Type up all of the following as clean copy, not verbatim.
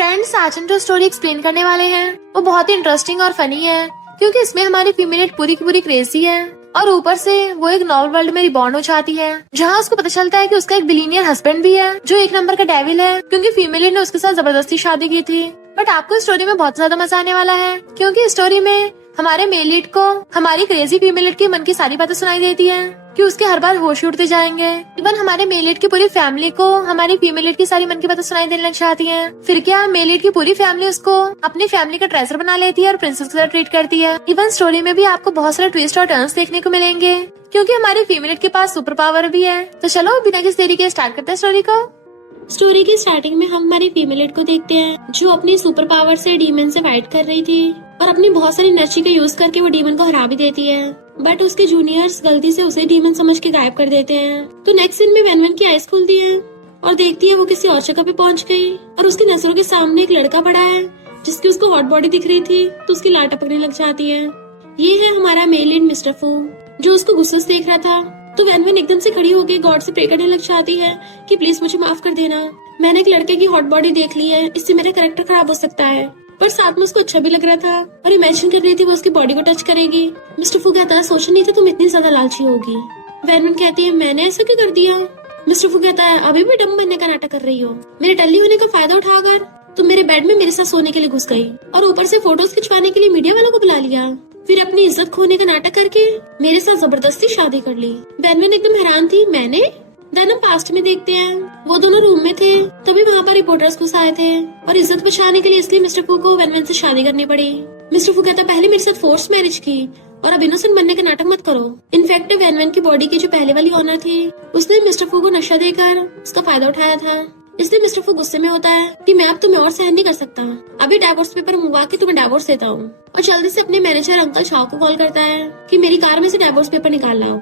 Friends, आज हम जो स्टोरी एक्सप्लेन करने वाले हैं वो बहुत ही इंटरेस्टिंग और फनी है, क्योंकि इसमें हमारी फीमेल पूरी की पूरी क्रेजी है और ऊपर से वो एक नॉर्मल वर्ल्ड में रिबॉर्न हो जाती है, जहाँ उसको पता चलता है कि उसका एक बिलीनियर हस्बैंड भी है जो एक नंबर का डेविल है, क्योंकि फीमेल ने उसके साथ जबरदस्ती शादी की थी। बट आपको स्टोरी में बहुत ज्यादा मजा आने वाला है, क्योंकि स्टोरी में हमारे मेल लीड को हमारी क्रेजी फीमेल लीड के मन की सारी बातें सुनाई देती है कि उसके हर बार होश उड़ते जाएंगे। इवन हमारे मेल लीड की पूरी फैमिली को हमारी फीमेल लीड की सारी मन की बातें सुनाई देने लग जाती हैं। फिर क्या मेल लीड की पूरी फैमिली उसको अपनी फैमिली का ट्रेजर बना लेती है और प्रिंसेस की तरह ट्रीट करती है। इवन स्टोरी में भी आपको बहुत सारे ट्विस्ट और टर्न्स देखने को मिलेंगे, क्योंकि हमारी फीमेल लीड के पास सुपर पावर भी है। तो चलो बिना किसी देरी के स्टार्ट करते हैं स्टोरी को। स्टोरी की स्टार्टिंग में हम हमारी फीमेल लीड को देखते हैं जो अपनी सुपर पावर से डीमन से फाइट कर रही थी और अपनी बहुत सारी एनर्जी का यूज करके वो डीमन को हरा भी देती है। बट उसके जूनियर्स गलती से उसे डीमन समझ के गायब कर देते हैं। तो नेक्स्ट सीन में वैन की आइज खुलती है और देखती है वो किसी और जगह पे पहुंच गई और उसकी नजरों के सामने एक लड़का पड़ा है जिसकी उसको हॉट बॉडी दिख रही थी, तो उसकी लाट टपकने लग जाती है। ये है हमारा मेल लीड मिस्टर फू, जो उसको गुस्से से देख रहा था। तो वैन एकदम से खड़ी होकर गॉड से प्रे करने लग जाती है कि प्लीज मुझे माफ कर देना, मैंने एक लड़के की हॉट बॉडी देख ली है, इससे मेरा कैरेक्टर खराब हो सकता है। पर साथ में उसको अच्छा भी लग रहा था और इमेजिन कर रही थी वो उसकी बॉडी को टच करेगी। मिस्टर फू कहता है सोचा नहीं था तुम इतनी ज्यादा लालची होगी। वैन कहती है मैंने ऐसा क्यों कर दिया। मिस्टर फू कहता है अभी भी डम बनने का नाटक कर रही हो, मेरे टल्ली होने का फायदा उठाकर तुम मेरे बेड में मेरे साथ सोने के लिए घुस गई और ऊपर से फोटोज खिंचवाने के लिए मीडिया वालों को बुला लिया, फिर अपनी इज्जत खोने का नाटक करके मेरे साथ जबरदस्ती शादी कर ली। वैन एकदम हैरान थी। मैंने देन हम पास्ट में देखते हैं वो दोनों रूम में थे, तभी वहाँ पर रिपोर्टर्स घुस आए थे और इज्जत बचाने के लिए इसलिए मिस्टर फू को वैन से शादी करनी पड़ी। मिस्टर फू कहता पहले मेरे साथ फोर्स मैरिज की और अब इनोसेंट बनने का नाटक मत करो। इनफैक्ट वैन की बॉडी की जो पहले वाली ऑनर थी उसने मिस्टर फू को नशा देकर उसका फायदा उठाया था, इसलिए मिस्टर फू गुस्से में होता है कि मैं अब तुम्हें और सहन नहीं कर सकता, अभी डाइवोर्स पेपर मंगवा के तुम्हें डाइवोर्स देता हूँ। और जल्दी से अपने मैनेजर अंकल शाह को कॉल करता है कि मेरी कार में से डाइवोर्स पेपर निकाल लाओ।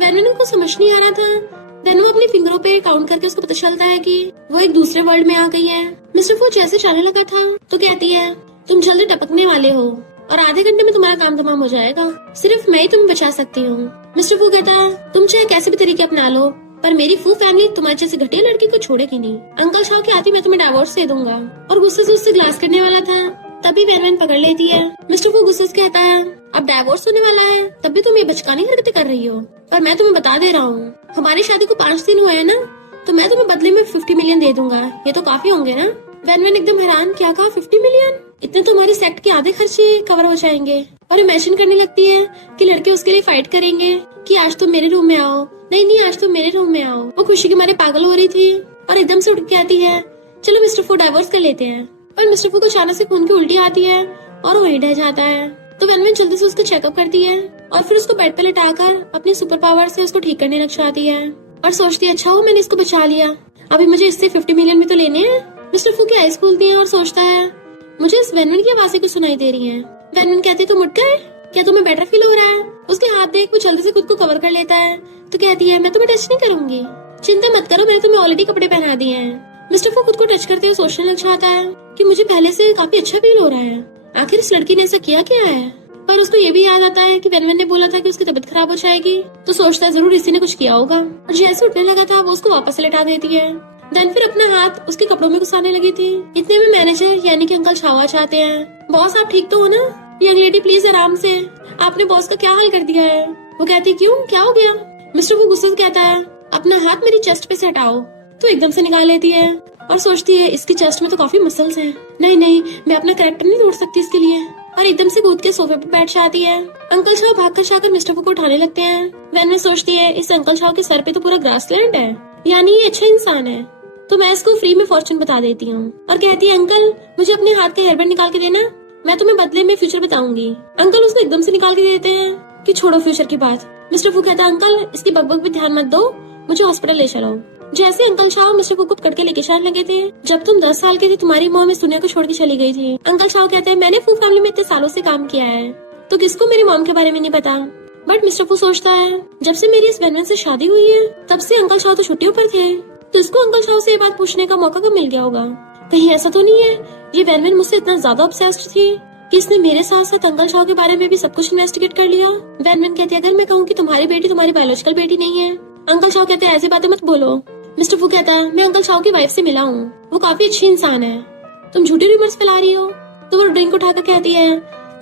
वैन को समझ नहीं आ रहा था। देन वो अपनी फिंगरों पे काउंट करके उसको पता चलता है कि वो एक दूसरे वर्ल्ड में आ गई है। मिस्टर फू जैसे जाने लगा था तो कहती है तुम जल्दी टपकने वाले हो और आधे घंटे में तुम्हारा काम तमाम हो जाएगा, सिर्फ मैं ही तुम्हें बचा सकती हूँ। मिस्टर फू कहता तुम चाहे कैसे भी तरीके अपना लो पर मेरी फू फैमिली तुम्हारे जैसे घटिया लड़की को छोड़ेगी नहीं। अंकल शाह की आती मैं तुम्हें डाइवोर्स दे दूंगा। और गुस्से से उससे ग्लास करने वाला था, तभी वैन पकड़ लेती है। मिस्टर फू गुस्से से कहता है अब डाइवोर्स होने वाला है तब भी तुम ये बचकानी हरकतें कर रही हो, पर मैं तुम्हें बता दे रहा हूँ हमारी शादी को 5 दिन हुए हैं ना, तो मैं तुम्हें बदले में 50 मिलियन दे दूंगा, ये तो काफी होंगे ना। वैन एकदम हैरान, क्या कहा 50 मिलियन, इतने तो हमारी सेक्ट के आधे खर्चे कवर हो जाएंगे। और इमेजिन करने लगती है कि लड़के उसके लिए फाइट करेंगे कि आज तुम मेरे रूम में आओ, नहीं आज तुम मेरे रूम में आओ। वो खुशी के मारे पागल हो रही थी और एकदम से उठ के आती है चलो मिस्टर फू डाइवोर्स कर लेते हैं। पर मिस्टर फू को अचानक से खून की उल्टी आती है और वो वहीं ढह जाता है। तो वैन जल्दी से उसको चेकअप करती है और फिर उसको बेड पे लेटाकर अपने सुपर पावर से उसको ठीक करने लग जाती है और सोचती है अच्छा हो मैंने इसको बचा लिया, अभी मुझे इससे 50 मिलियन भी तो लेने हैं। मिस्टर फू की आइज खुलती है और सोचता है मुझे इस वैन की आवाजें कुछ सुनाई दे रही है। वैन कहती तुम उठ गए, क्या तुम्हें बेटर फील हो रहा है। उसके हाथ देख वो जल्दी से खुद को कवर कर लेता है, तो कहती है मैं तुम्हें टच नहीं करूंगी, चिंता मत करो मैंने तुम्हें ऑलरेडी कपड़े पहना दिए हैं। मिस्टर फू खुद को टच करते हुए सोचने लग जाता है कि मुझे पहले से काफी अच्छा फील हो रहा है, आखिर इस लड़की ने ऐसा किया क्या है। पर उसको ये भी याद आता है कि वैन ने बोला था कि उसकी तबीयत खराब हो जाएगी, तो सोचता है जरूर इसी ने कुछ किया होगा। और जैसे उठने लगा था वो उसको वापस से लेटा देती है। देन फिर अपना हाथ उसके कपड़ों में घुसाने लगी थी। इतने में मैनेजर यानी कि अंकल शाह चाहते हैं। बॉस आप ठीक तो हो ना, यंग लेडी प्लीज आराम से, आपने बॉस का क्या हाल कर दिया है। वो कहती क्यों क्या हो गया। मिस्टर वो गुस्से से कहता है अपना हाथ मेरी चेस्ट पे से हटाओ, तो एकदम से निकाल लेती है और सोचती है इसकी चेस्ट में तो काफी मसल्स हैं, नहीं मैं अपना कैरेक्टर नहीं तोड़ सकती इसके लिए, और एकदम से कूद के सोफे पे बैठ जाती है। अंकल शाह भाग कर जाकर मिस्टर फू को उठाने लगते हैं। वैन में सोचती है इस अंकल शाह के सर पे तो पूरा ग्रासलैंड है, यानी ये अच्छा इंसान है, तो मैं इसको फ्री में फॉर्चून बता देती हूँ। और कहती है अंकल मुझे अपने हाथ का हेयरबैंड निकाल के देना, मैं तुम्हें बदले में फ्यूचर बताऊंगी। अंकल उसको एकदम से निकाल के देते हैं कि छोड़ो फ्यूचर की बात। मिस्टर फू कहता है अंकल इसकी बकबक पे ध्यान मत दो, मुझे हॉस्पिटल ले चलो। जैसे अंकल शाह मिस्टर फू को पकड़ के लेके जाने लगे थे, जब तुम 10 साल के थे तुम्हारी मॉम इस दुनिया को छोड़ के चली गई थी। अंकल शाह कहते हैं मैंने फू फैमिली में इतने सालों से काम किया है, तो किसको मेरी मॉम के बारे में नहीं पता। बट मिस्टर फू सोचता है जब से मेरी इस वैन से शादी हुई है तब से अंकल शाह तो छुट्टियों पर थे, तो इसको अंकल शाह से ये बात पूछने का मौका कब मिल गया होगा। कहीं ऐसा तो नहीं है ये वैन मुझसे इतना ज्यादा ऑब्सेस्ड थी कि इसने मेरे साथ साथ अंकल शाह के बारे में भी सब कुछ इन्वेस्टिगेट कर लिया। वैन कहती है अगर मैं कहूँ कि तुम्हारी बेटी तुम्हारी बायोलॉजिकल बेटी नहीं है। अंकल शाह कहते हैं ऐसी बातें मत बोलो। मिस्टर फू कहता है मैं अंकल शाह की वाइफ से मिला हूँ, वो काफी अच्छी इंसान है, तुम झूठी रूमर्स फैला रही हो। तो वो ड्रिंक उठाकर कहती है,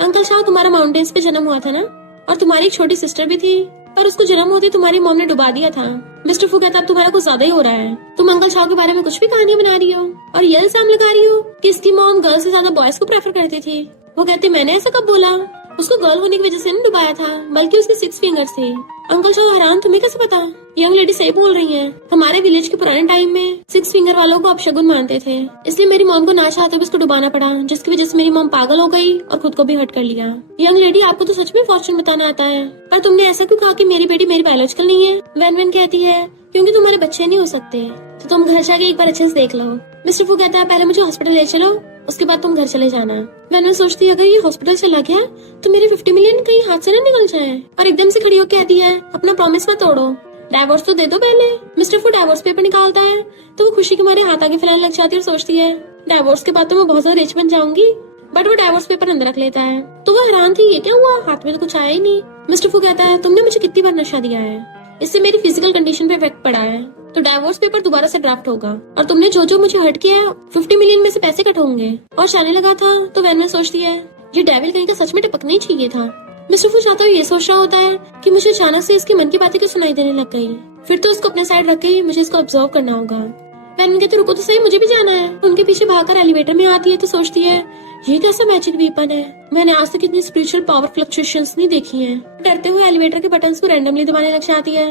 अंकल शाह तुम्हारा माउंटेन्स पे जन्म हुआ था ना, और तुम्हारी एक छोटी सिस्टर भी थी, पर उसको जन्म होते तुम्हारी मॉम ने डुबा दिया था। मिस्टर फू कहता, अब तुम्हारा कुछ ज्यादा ही हो रहा है। तुम अंकल शाह के बारे में कुछ भी कहानी बना रही हो और ये इल्जाम लगा रही हो कि इसकी मॉम गर्ल्स से ज्यादा बॉयज को प्रेफर करती थी। वो कहती, मैंने ऐसा कब बोला? उसको गर्ल होने की वजह से नहीं डुबाया था, बल्कि उसकी 6 फिंगर्स थी। अंकल शाह हैरान, तुम्हें कैसे पता? यंग लेडी सही बोल रही है। हमारे विलेज के पुराने टाइम में 6 फिंगर वालों को अपशगुन मानते थे, इसलिए मेरी मॉम को ना चाहते हुए उसको डुबाना पड़ा, जिसकी वजह से मेरी मॉम पागल हो गई और खुद को भी हर्ट कर लिया। यंग लेडी, आपको तो सच में फॉर्चून बताना आता है, पर तुमने ऐसा क्यों कहा कि मेरी बेटी मेरी बायोलॉजिकल नहीं है? वैन वैन कहती है, क्योंकि तुम्हारे बच्चे नहीं हो सकते, तो तुम घर जाके एक बार अच्छे से देख लो। मिस्टर फू कहता है, पहले मुझे हॉस्पिटल ले चलो, उसके बाद तुम घर चले जाना। मैंने सोचती है, अगर ये हॉस्पिटल चला गया तो मेरे 50 मिलियन कहीं हाथ से न निकल जाए। और एकदम से खड़ी होकर कहती है, अपना प्रॉमिस मत तोड़ो, डाइवोर्स तो दे दो पहले। मिस्टर फू डाइवोर्स पेपर निकालता है तो वो खुशी के मारे हाथ आगे फैलाने लग जाती है और सोचती है, डाइवोर्स के बाद तो मैं बहुत ज्यादा रिच बन जाऊंगी। बट वो डाइवोर्स पेपर अंदर रख लेता है। तो वो हैरान थी, ये क्या हुआ, हाथ में तो कुछ आया ही नहीं। मिस्टर फू कहता है, तुमने मुझे कितनी बार नशा दिया है, इससे मेरी फिजिकल कंडीशन पे इफेक्ट पड़ा है, तो डाइवोर्स पेपर दोबारा से ड्राफ्ट होगा, और तुमने जो जो मुझे हर्ट किया 50 मिलियन में से पैसे कट होंगे। और जाने लगा था तो वैन में सोचती है, ये डेविल कहीं का सच में टपकना ही चाहिए था। मिस्टर फू चाहता ये सोच रहा होता है कि मुझे अचानक से इसकी मन की बातें क्यों सुनाई देने लग गई, फिर तो उसको अपने साइड रख के मुझे इसको ऑब्जर्व करना होगा। वैन कहते, रुको तो सही, मुझे भी जाना है। उनके पीछे भागकर एलिवेटर में आती है तो सोचती है, ये कैसा मैजिक वीपन है, मैंने आज तक इतनी स्पिरिचुअल पावर फ्लक्चुएशंस नहीं देखी हैं। डरते हुए एलिवेटर के बटन्स को रैंडमली दबाने लग जाती है।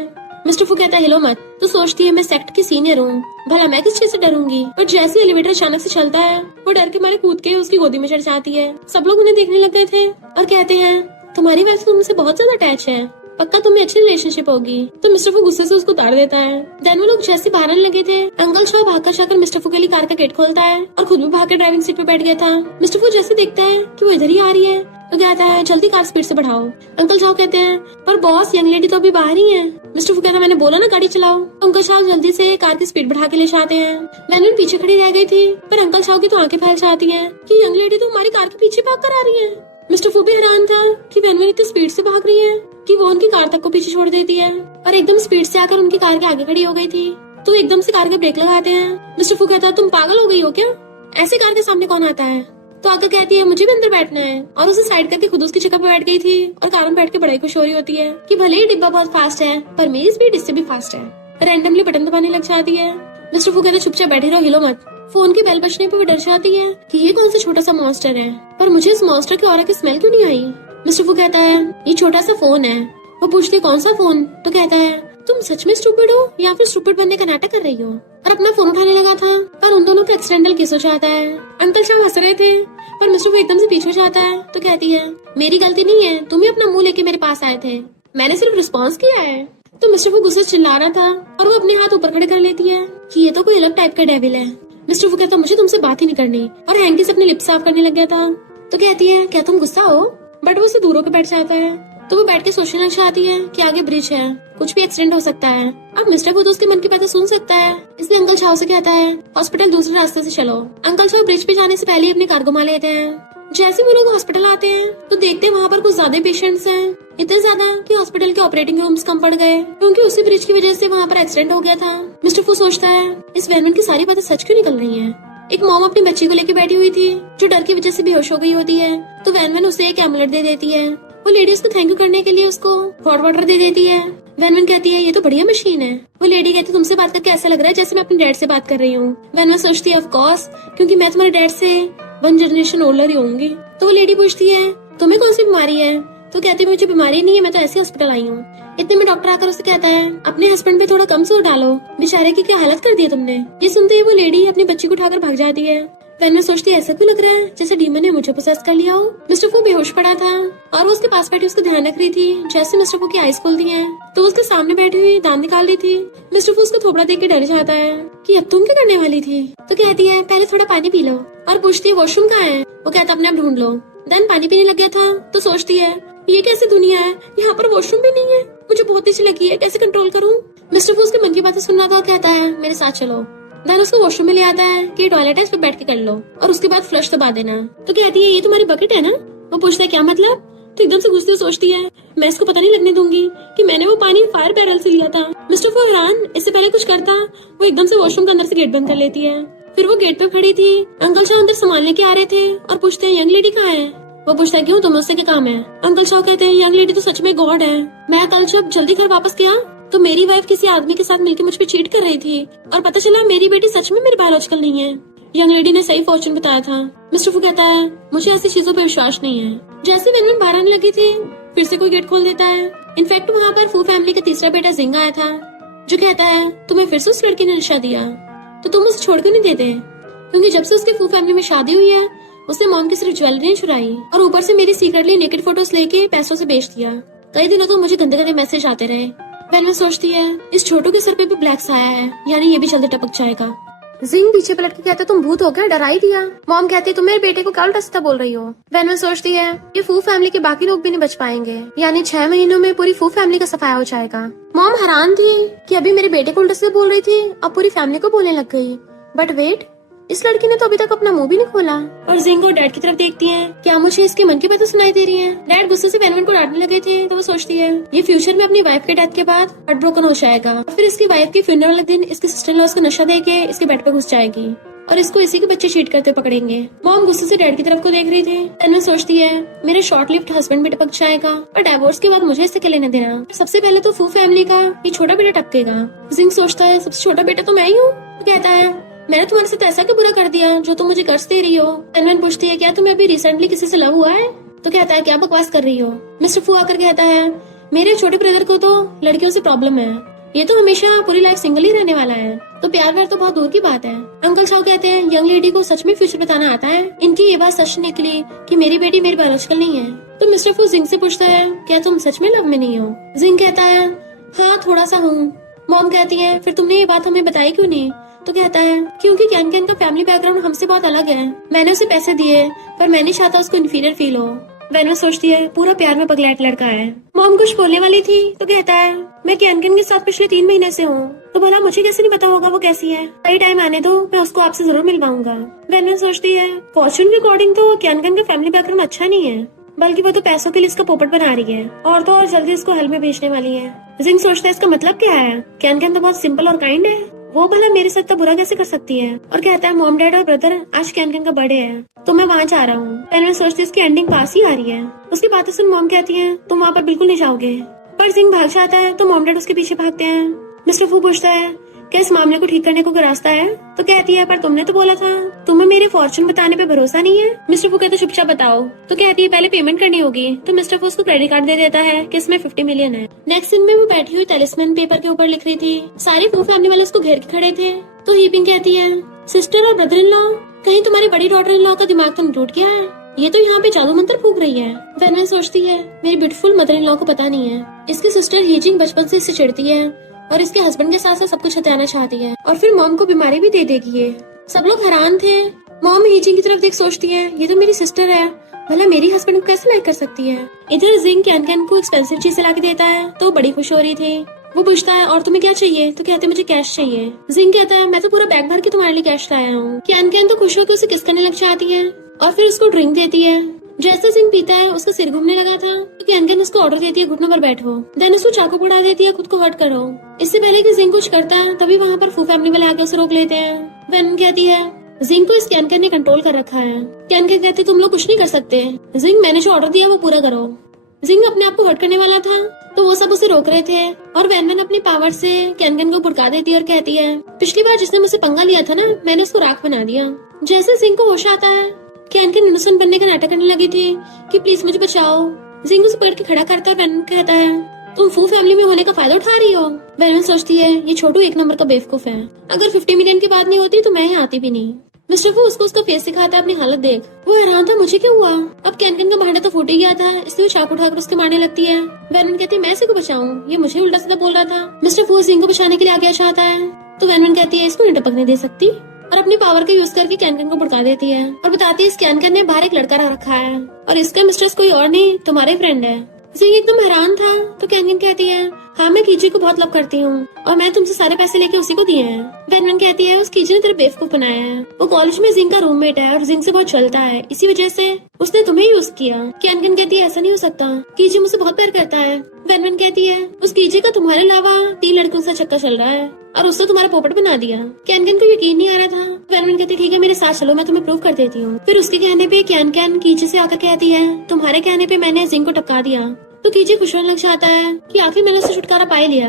मिस्टर फू कहता है, हिलो मत। तो सोचती है, मैं सेक्ट की सीनियर हूँ, भला मैं किस चीज से डरूंगी। पर जैसे एलिवेटर अचानक से चलता है, वो डर के मारे कूद के उसकी गोदी में चढ़ जाती है। सब लोग उन्हें देखने लग गए थे और कहते हैं, तुम्हारी वाइफ तुमसे बहुत ज्यादा अटैच है, पक्का तुम्हें अच्छी रिलेशनशिप होगी। तो मिस्टर फू गुस्से से उसको उतार देता है। देन वो लोग जैसे बाहर आने लगे थे, अंकल शाह भागकर जाकर मिस्टर फू के लिए कार का गेट खोलता है और खुद भी भागकर ड्राइविंग सीट पे बैठ गया था। मिस्टर फू जैसे देखता है कि वो इधर ही आ रही है तो कहता है, जल्दी कार स्पीड से बढ़ाओ। अंकल शाह कहते हैं, पर बॉस यंग लेडी तो अभी बाहर ही है। मिस्टर फू कहता है, मैंने बोला ना गाड़ी चलाओ। अंकल शाह जल्दी से कार की स्पीड बढ़ा के ले जाते हैं। वैन पीछे खड़ी रह गई थी, पर अंकल शाह की तो आंखें फैल जाती है कि यंग लेडी तो हमारी कार के पीछे भाग कर आ रही है। मिस्टर फू भी हैरान था कि वैन इतनी स्पीड से भाग रही है कि वो उनकी कार तक को पीछे छोड़ देती है और एकदम स्पीड से आकर उनकी कार के आगे खड़ी हो गई थी। तो एकदम से कार के ब्रेक लगाते हैं। मिस्टर फू कहता है, तुम पागल हो गई हो क्या, ऐसे कार के सामने कौन आता है? तो आकर कहती है, मुझे भी अंदर बैठना है, और उसे साइड करके खुद उसकी जगह पे बैठ गई थी और कार में बैठ के बड़ी खुश हो रही होती है कि भले ही डिब्बा बहुत फास्ट है, पर मेरी स्पीड इससे भी फास्ट है। रैंडमली बटन दबाने लग जाती है। मिस्टर फू कहते, चुपचाप बैठे रहो, हिलो मत। फोन की बेल बजने पे वो डर जाती है कि ये कौन सा छोटा सा मॉन्स्टर है, पर मुझे इस मॉन्स्टर की ऑरा की स्मेल क्यों नहीं आई। मिस्टर फू कहता है, ये छोटा सा फोन है। वो पूछती है, कौन सा फोन? तो कहता है, तुम सच में स्टूपिड हो या फिर स्टूपिड बनने का नाटक कर रही हो? और अपना फोन उठाने लगा था, पर उन दोनों का एक्सीडेंटल किस हो जाता है। अंकल शाह हंस रहे थे, पर मिस्टर फू एकदम से पीछे हो जाता है तो कहती है, मेरी गलती नहीं है, तुम ही अपना मुंह लेके मेरे पास आए थे, मैंने सिर्फ रिस्पॉन्स किया है। तो मिस्टर फू गुस्से से चिल्ला रहा था और वो अपने हाथ ऊपर खड़े कर लेती है कि ये तो कोई अलग टाइप का डेविल है। मिस्टर फू कहता, मुझे तुमसे बात ही नहीं करनी, और हैंकी से अपने लिप्स साफ करने लग गया था। तो कहती है, क्या तुम गुस्सा हो? बट वो उसे दूर होकर बैठ जाता है। तो वो बैठ के सोचने लग जाती है कि आगे ब्रिज है, कुछ भी एक्सीडेंट हो सकता है। अब मिस्टर फू तो उसके मन की बातें सुन सकता है, इसलिए अंकल शाह से कहता है, हॉस्पिटल दूसरे रास्ते से चलो। अंकल शाह ब्रिज पे जाने से पहले ही अपनी कार घुमा लेते हैं। जैसे वो लोग हॉस्पिटल आते हैं तो देखते हैं वहाँ पर कुछ ज्यादा पेशेंट्स हैं, इतने ज्यादा कि हॉस्पिटल के ऑपरेटिंग रूम्स कम पड़ गए, क्योंकि उसी ब्रिज की वजह से वहाँ पर एक्सीडेंट हो गया था। मिस्टर फू सोचता है, इस वैन की सारी बातें सच क्यों निकल रही हैं। एक मॉम अपनी बच्ची को लेके बैठी हुई थी जो डर की वजह से बेहोश हो गई होती है, तो वैन उसे एक एमुलेट दे देती है। वो लेडी उसको थैंक यू करने के लिए उसको हॉट वाटर दे देती है। वैन कहती है, ये तो बढ़िया मशीन है। वो लेडी कहती है, तुमसे बात करके ऐसा लग रहा है जैसे मैं अपने डैड से बात कर रही हूँ। वैन सोचती है, ऑफ कोर्स, क्योंकि मैं तुम्हारे डैड से 1 जनरेशन ओल्डर ही होंगी। तो वो लेडी पूछती है, तुम्हें कौन सी बीमारी है? तो कहती है, मुझे बीमारी नहीं है, मैं तो ऐसे हॉस्पिटल आई हूँ। इतने में डॉक्टर आकर उसे कहता है, अपने हस्बैंड पे थोड़ा कम जोर डालो, बेचारे की क्या हालत कर दी है तुमने। ये सुनते ही वो लेडी अपनी बच्ची को उठाकर भाग जाती है। वैन सोचती है, ऐसा क्यों लग रहा है जैसे डीमन ने मुझे पोसेस कर लिया हो। मिस्टर फू बेहोश पड़ा था और वो उसके पास बैठी उसका ध्यान रख रही थी। जैसे मिस्टर फू की आईज खुलती हैं तो उसके सामने बैठी हुई दांत निकाल रही थी। मिस्टर फू उसको थोबड़ा देख के डर जाता है कि अब तुम क्या करने वाली थी। तो कहती है, पहले थोड़ा पानी पी लो, और पूछती है, वॉशरूम कहाँ है? वो कहता, अपने आप ढूंढ लो। देन पानी पीने लग गया था तो सोचती है, ये कैसी दुनिया है, यहाँ पर वॉशरूम भी नहीं है, मुझे बहुत तेज लगी है, कैसे कंट्रोल करूँ। मिस्टर फू उसके मन की बातें सुन रहा था, कहता है, मेरे साथ चलो। देन उसको वॉशरूम में ले आता है कि टॉयलेट है, इस पे बैठ के कर लो और उसके बाद फ्लश दबा देना। तो कहती है, ये तुम्हारी बकेट है ना? वो पूछता है, क्या मतलब? तो एकदम से गुस्से सोचती है, मैं इसको पता नहीं लगने दूंगी कि मैंने वो पानी फायर बैरल से लिया था। मिस्टर फू हैरान, इससे पहले कुछ करता वो एकदम से वॉशरूम के अंदर से गेट बंद कर लेती है। फिर वो गेट पे खड़ी थी। अंकल शाह अंदर सामान लेके आ रहे थे और पूछते हैं यंग लेडी कहाँ है। वो पूछता है क्यों, तुम उससे क्या काम है। अंकल शाह कहते हैं यंग लेडी तो सच में गॉड है। मैं कल जब जल्दी घर वापस गया तो मेरी वाइफ किसी आदमी के साथ मिलकर मुझ पे चीट कर रही थी और पता चला मेरी बेटी सच में मेरी बायोलॉजिकल नहीं है। यंग लेडी ने सही फॉर्चून बताया था। मिस्टर फू कहता है मुझे ऐसी चीजों पे विश्वास नहीं है। जैसे वेनवेन बाहर आने लगी थी फिर से कोई गेट खोल देता है। इनफैक्ट वहाँ पर फू फैमिली का तीसरा बेटा जिंग आया था जो कहता है तुम्हें फिर से उस लड़की ने नशा दिया तो तुम उसे छोड़ क्यों नहीं देते, क्योंकि जब से उसकी फू फैमिली में शादी हुई है उसने मॉम की सिर्फ ज्वेलरी चुराई और ऊपर से मेरी सीक्रेटली नेकेड फोटोज लेके पैसों से बेच दिया। कई दिनों तो मुझे गंदे गंदे मैसेज आते रहे। वेनवेन सोचती है इस छोटू के सर पे भी ब्लैक साया है, यानी ये भी जल्दी टपक जाएगा। जिंग पीछे पलट के कहते तुम भूत हो गया, डरा ही दिया। मॉम कहती तुम मेरे बेटे को क्या उल्टा सीधा बोल रही हो। वेनवेन सोचती है ये फू फैमिली के बाकी लोग भी नहीं बच पाएंगे, यानी 6 महीनों में पूरी फू फैमिली का सफाया हो जाएगा। मॉम हैरान थी कि अभी मेरे बेटे को उल्टा सीधा बोल रही थी अब पूरी फैमिली को बोलने लग गई। बट वेट, इस लड़की ने तो अभी तक अपना मुंह भी नहीं खोला। और जिंग और डैड की तरफ देखती है, क्या मुझे इसके मन की बातें सुनाई दे रही है। डैड गुस्से से वेनवेन को डांटने लगे थे तो वो सोचती है ये फ्यूचर में अपनी वाइफ के डेथ के बाद हार्ट ब्रोकन हो जाएगा और फिर इसकी वाइफ की फ्यूनरल वाले दिन इसकी सिस्टर लॉ को नशा देके इसके बेड पे घुस जाएगी और इसको इसी के बच्चे चीट करते पकड़ेंगे। मॉम गुस्से से डैड की तरफ को देख रही थी। वेनवेन सोचती है मेरा शॉर्ट लिव्ड हस्बैंड भी टपक जाएगा और डिवोर्स के बाद मुझे इससे क्या लेना देना। सबसे पहले तो फू फैमिली का ये छोटा बेटा टपकेगा। जिंग सोचता है सबसे छोटा बेटा तो मैं ही हूँ। तो कहता है मैंने तुम्हारे साथ ऐसा क्या बुरा कर दिया जो तुम मुझे कर्ज दे रही हो। वेनवेन पूछती है क्या तुम्हें अभी रिसेंटली किसी से लव हुआ है। तो कहता है क्या बकवास कर रही हो। मिस्टर फू आकर कहता है मेरे छोटे ब्रदर को तो लड़कियों से प्रॉब्लम है, ये तो हमेशा पूरी लाइफ सिंगल ही रहने वाला है, तो प्यार व्यार तो बहुत दूर की बात है। अंकल शाह कहते हैं यंग लेडी को सच में फ्यूचर बताना आता है। इनकी ये बात सच निकली कि मेरी बेटी मेरी बायोलॉजिकल नहीं है। तो मिस्टर फू जिंग से पूछता है क्या तुम सच में लव में नहीं हो। जिंग कहता है हाँ थोड़ा सा हूँ। मॉम कहती है फिर तुमने ये बात हमें बताई क्यों नहीं। तो कहता है क्योंकि कैन कैन का फैमिली बैकग्राउंड हमसे बहुत अलग है। मैंने उसे पैसे दिए पर मैं नहीं चाहता उसको इन्फीरियर फील हो। वेनवेन सोचती है पूरा प्यार में पगलैट लड़का है। मॉम कुछ बोलने वाली थी तो कहता है मैं कैन कैन के साथ पिछले 3 महीने से हूँ, तो भला मुझे कैसे नहीं पता होगा वो कैसी है। सही टाइम आने दो, मैं उसको आपसे जरूर मिलवाऊंगा। वेनवेन सोचती है फॉर्चून के अकॉर्डिंग तो कैन कैन का फैमिली बैकग्राउंड अच्छा नहीं है, बल्कि वो तो पैसों के लिए इसका पोपट बना रही है और तो और जल्दी इसको हेल में भेजने वाली है। जिंग सोचता है इसका मतलब क्या है, कैन कैन तो बहुत सिंपल और काइंड है, वो भला मेरे साथ तो बुरा कैसे कर सकती है। और कहता है मॉम डैड और ब्रदर आज कैन कैन का बर्थडे है तो मैं वहाँ जा रहा हूँ। वेनवेन सोचती है इसकी एंडिंग पास ही आ रही है। उसकी बातें सुन मॉम कहती है तुम वहाँ पर बिल्कुल नहीं जाओगे। पर जिंग भाग जाता है तो मॉम डैड उसके पीछे भागते हैं। मिस्टर फू पूछता है क्या इस मामले को ठीक करने को कोई रास्ता है। तो कहती है पर तुमने तो बोला था तुम्हें मेरे फॉर्चून बताने पे भरोसा नहीं है। मिस्टर फू कहते चुपचाप बताओ। तो कहती है पहले पेमेंट करनी होगी। तो मिस्टर फू उसको क्रेडिट कार्ड दे देता है कि इसमें 50 मिलियन है। नेक्स्ट सीन में वो बैठी हुई टेलिस्मैन पेपर के ऊपर लिख रही थी। सारी फू फैमिली वाले उसको घेर के खड़े थे। तो हीपिंग कहती है सिस्टर और ब्रदर इन लॉ कहीं तुम्हारी बड़ी डॉटर इन लॉ का दिमाग तो नहीं टूट गया है, ये तो यहाँ पे जादू मंत्र फूक रही है। वेनवेन सोचती है मेरी ब्यूटीफुल मदर इन लॉ को पता नहीं है इसकी सिस्टर हीजिंग बचपन से इससे चिढ़ती है और इसके हस्बैंड के साथ साथ सब कुछ हथियाना चाहती है और फिर मॉम को बीमारी भी दे देगी ये। सब लोग हैरान थे। मॉम हीजिंग की तरफ देख सोचती है ये तो मेरी सिस्टर है, भला मेरी हस्बैंड को कैसे लाइक कर सकती है। इधर जिंग कैन कैन को एक्सपेंसिव चीजें ला के देता है तो वो बड़ी खुश हो रही थी। वो पूछता है और तुम्हें क्या चाहिए। तो कहते मुझे कैश चाहिए। जिंग कहता है मैं तो पूरा बैग भर के तुम्हारे लिए कैश लाया हूँ। कैन कैन तो खुश होकर उसे किस करने लग जाती है और फिर उसको ड्रिंक देती है। जैसे जिंग पीता है उसका सिर घूमने लगा था तो कैन कैन उसको ऑर्डर देती है घुटनों पर बैठो। देन उसको चाकू पड़ा देती है खुद को हर्ट करो। इससे पहले कि जिंग कुछ करता है तभी वहाँ पर फू फैमिली वाले आके उसे रोक लेते हैं। वेन कहती है जिंग को इस कैन कैन ने कंट्रोल कर रखा है। कैन कैन कहते तुम लोग कुछ नहीं कर सकते, जिंग मैंने जो ऑर्डर दिया वो पूरा करो। जिंग अपने आप को हर्ट करने वाला था तो वो सब उसे रोक रहे थे और वेनवेन अपनी पावर से कैन कैन को भड़का देती है और कहती है पिछली बार जिसने मुझसे पंगा लिया था ना मैंने उसको राख बना दिया। जैसे जिंग को होश आता है कैन कैन इनोसेंट बनने का नाटक करने लगी थी कि प्लीज मुझे बचाओ। जिंग उसे पकड़ के खड़ा करता है। वेनवेन कहता है तुम फू फैमिली में होने का फायदा उठा रही हो। वेनवेन सोचती है ये छोटू 1 नंबर का बेवकूफ है, अगर 50 मिलियन की बात नहीं होती तो मैं यहाँ आती भी नहीं। मिस्टर फू उसको उसका फेस दिखाता है अपनी हालत देख। वो हैरान था मुझे क्या हुआ। अब कैन कैन का भांडा तो फूट ही गया था इसलिए वो चाकू उठाकर उसके मारने लगती है। वेनवेन कहती है मैं इसे को बचाऊं, ये मुझे उल्टा सीधा बोल रहा था। मिस्टर फू जिंग को बचाने के लिए आगे चाहता है तो वेनवेन कहती है इसको नहीं टपकने दे सकती और अपनी पावर का यूज करके कैन कैन को भड़का देती है और बताती है इस कैन कैन ने बाहर एक लड़का रखा है और इसका मिस्ट्रेस कोई और नहीं तुम्हारे फ्रेंड है। जिंग एकदम हैरान था तो कैन कैन कहती है हाँ मैं कीजी को बहुत लव करती हूँ और मैं तुमसे सारे पैसे लेके उसी को दिए हैं। वेनवेन कहती है उस कीजी ने तेरे बेवकूफ बनाया है, वो कॉलेज में जिंग का रूममेट है और जिंग से बहुत चलता है, इसी वजह से उसने तुम्हें यूज किया। कैन कैन कहती है ऐसा नहीं हो सकता, कीजी मुझसे बहुत प्यार करता है। वेनवेन कहती है उस कीजी का तुम्हारे अलावा 3 लड़कियों से चक्कर चल रहा है। और उससे तुम्हारा पोपट बना दिया। कैन को यकीन नहीं आ रहा था। वैन कहती ठीक है मेरे साथ चलो, मैं तुम्हें प्रूव कर देती हूँ। फिर उसके कहने पे कैन कीचे से आकर कहती है तुम्हारे कहने पे मैंने जिंग को टपका दिया। तो कीचे खुश होने लग जाता है कि आखिर मैंने उससे छुटकारा पा लिया,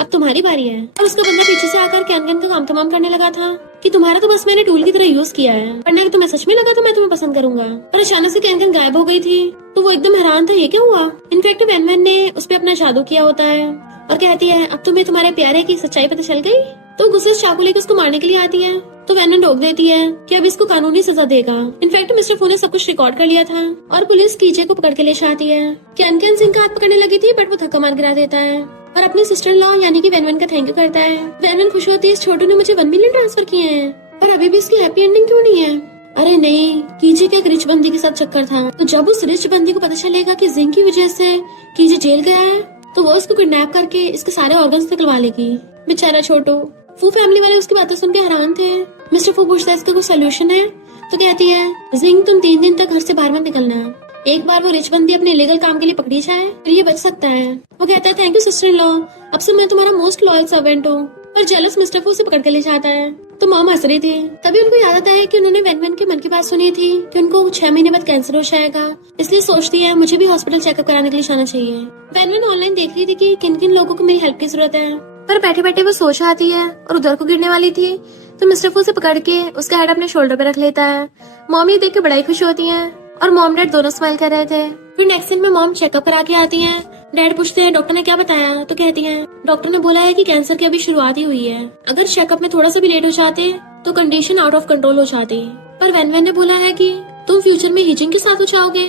अब तुम्हारी बारी है। और उसका बंदा पीछे से आकर कैन का काम तमाम करने लगा था कि तुम्हारा तो बस मैंने टूल की तरह यूज किया है, वरना अगर तुम्हें सच में लगा तो मैं तुम्हें पसंद करूंगा। और अचानक से कैन गायब हो गई थी तो वो एकदम हैरान था, ये क्या हुआ। इनफैक्ट वैन ने उस पर अपना जादू किया होता है और कहती है अब तुम्हें तुम्हारे प्यारे की सच्चाई पता चल गई। तो गुस्से से चाकू लेकर उसको मारने के लिए आती है तो वैन टोक देती है कि अब इसको कानूनी सजा देगा। इनफैक्ट मिस्टर फू ने सब कुछ रिकॉर्ड कर लिया था और पुलिस कीचे को पकड़ के ले जाती है। कैन सिंह का हाथ पकड़ने लगी थी बट वो धक्का मार गिरा देता है और अपने सिस्टर लॉ यानी कि वैन का थैंक यू करता है। वैन खुश होती है इस छोटू ने मुझे 1 मिलियन ट्रांसफर किए हैं, पर अभी भी इसकी हैप्पी एंडिंग क्यों नहीं है। अरे नहीं, कीजे का एक रिच बंदी के साथ चक्कर था। तो जब उस रिच बंदी को पता चलेगा कि जिंग की वजह से कीजे जेल गया है तो वो उसको किडनैप करके इसके सारे ऑर्गन्स निकलवा लेगी। बेचारा छोटू। फू फैमिली वाले उसकी बातें सुन के हैरान थे। मिस्टर फू पूछता है इसका कोई सोल्यूशन है तो कहती है जिंग तुम 3 दिन तक घर से बाहर मत निकलना। एक बार वो रिच बंदी अपने लीगल काम के लिए पकड़ी जाए फिर ये बच सकता है। वो कहता है thank you sister in law, अब से मैं तुम्हारा मोस्ट लॉयल सर्वेंट हूँ। पर जेलस मिस्टर फू से पकड़ के ले जाता है तो मॉम हंस रही थी। तभी उनको याद आता है कि उन्होंने वैन के मन की बात सुनी थी कि उनको 6 महीने बाद कैंसर हो जाएगा, इसलिए सोचती है मुझे भी हॉस्पिटल चेकअप कराने के लिए जाना चाहिए। वैन ऑनलाइन देख रही थी कि किन किन लोगों को मेरी हेल्प की जरूरत है, पर बैठे बैठे वो सोच आती है और उधर को गिरने वाली थी तो मिस्टर फू से पकड़ के उसका हेड अपने शोल्डर पे रख लेता है। मॉम ये देख के बड़ा ही खुश होती है और मॉम डैड दोनों स्माइल कर रहे थे। फिर नेक्स्ट सीन में मॉम चेकअप करा के आती हैं। डैड पूछते हैं डॉक्टर ने क्या बताया तो कहती हैं डॉक्टर ने बोला है कि कैंसर की अभी शुरुआत ही हुई है, अगर चेकअप में थोड़ा सा भी लेट हो जाते तो कंडीशन आउट ऑफ कंट्रोल हो जाती। पर वैन ने बोला है कि तुम फ्यूचर में हीजिंग के साथ हो जाओगे।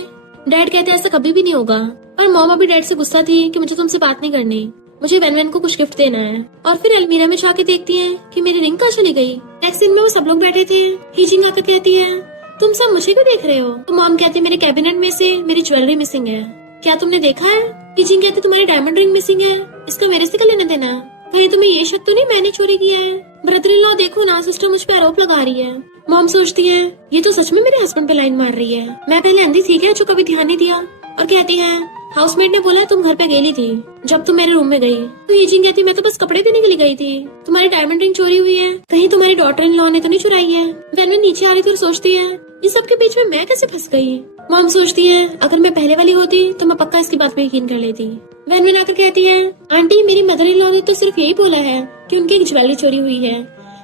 डैड कहते हैं ऐसा कभी भी नहीं होगा। पर मॉम अभी डैड से गुस्सा थी कि मुझे तुमसे बात नहीं करनी, मुझे वैन को कुछ गिफ्ट देना है। और फिर अलमीरा में जाके देखती हैं कि मेरी रिंग कहाँ चली गई। नेक्स्ट सीन में वो सब लोग बैठे थे। हीजिंग आकर कहती है तुम सब मुझे क्यों देख रहे हो। तो मॉम कहती है मेरे कैबिनेट में से मेरी ज्वेलरी मिसिंग है, क्या तुमने देखा है। हीजिंग कहती तुम्हारी डायमंड रिंग मिसिंग है, इसका मेरे से क्या लेना देना। कहीं तुम्हें ये शक तो नहीं मैंने चोरी किया है। ब्रदर इन लॉ देखो ना, सिस्टर मुझ पे आरोप लगा रही है। मॉम सोचती है ये तो सच में मेरे हस्बैंड पे लाइन मार रही है, मैं पहले अंधी थी क्या जो कभी ध्यान नहीं दिया। और कहती है हाउसमेट ने बोला तुम घर पे गेली थी जब तुम मेरे रूम में गई। तो हीजिंग कहती मैं तो बस कपड़े देने के लिए गई थी, तुम्हारी डायमंड रिंग चोरी हुई है, कहीं तुम्हारी डॉटर इन लॉ ने तो नहीं चुराई है। वैन नीचे आ रही थी और सोचती है इस सब के बीच में मैं कैसे फंस गई। मॉम सोचती है अगर मैं पहले वाली होती तो मैं पक्का इसकी बात पे यकीन कर लेती। वैन आकर कहती है आंटी मेरी मदर इन लॉ ने तो सिर्फ यही बोला है कि उनकी एक ज्वेलरी चोरी हुई है,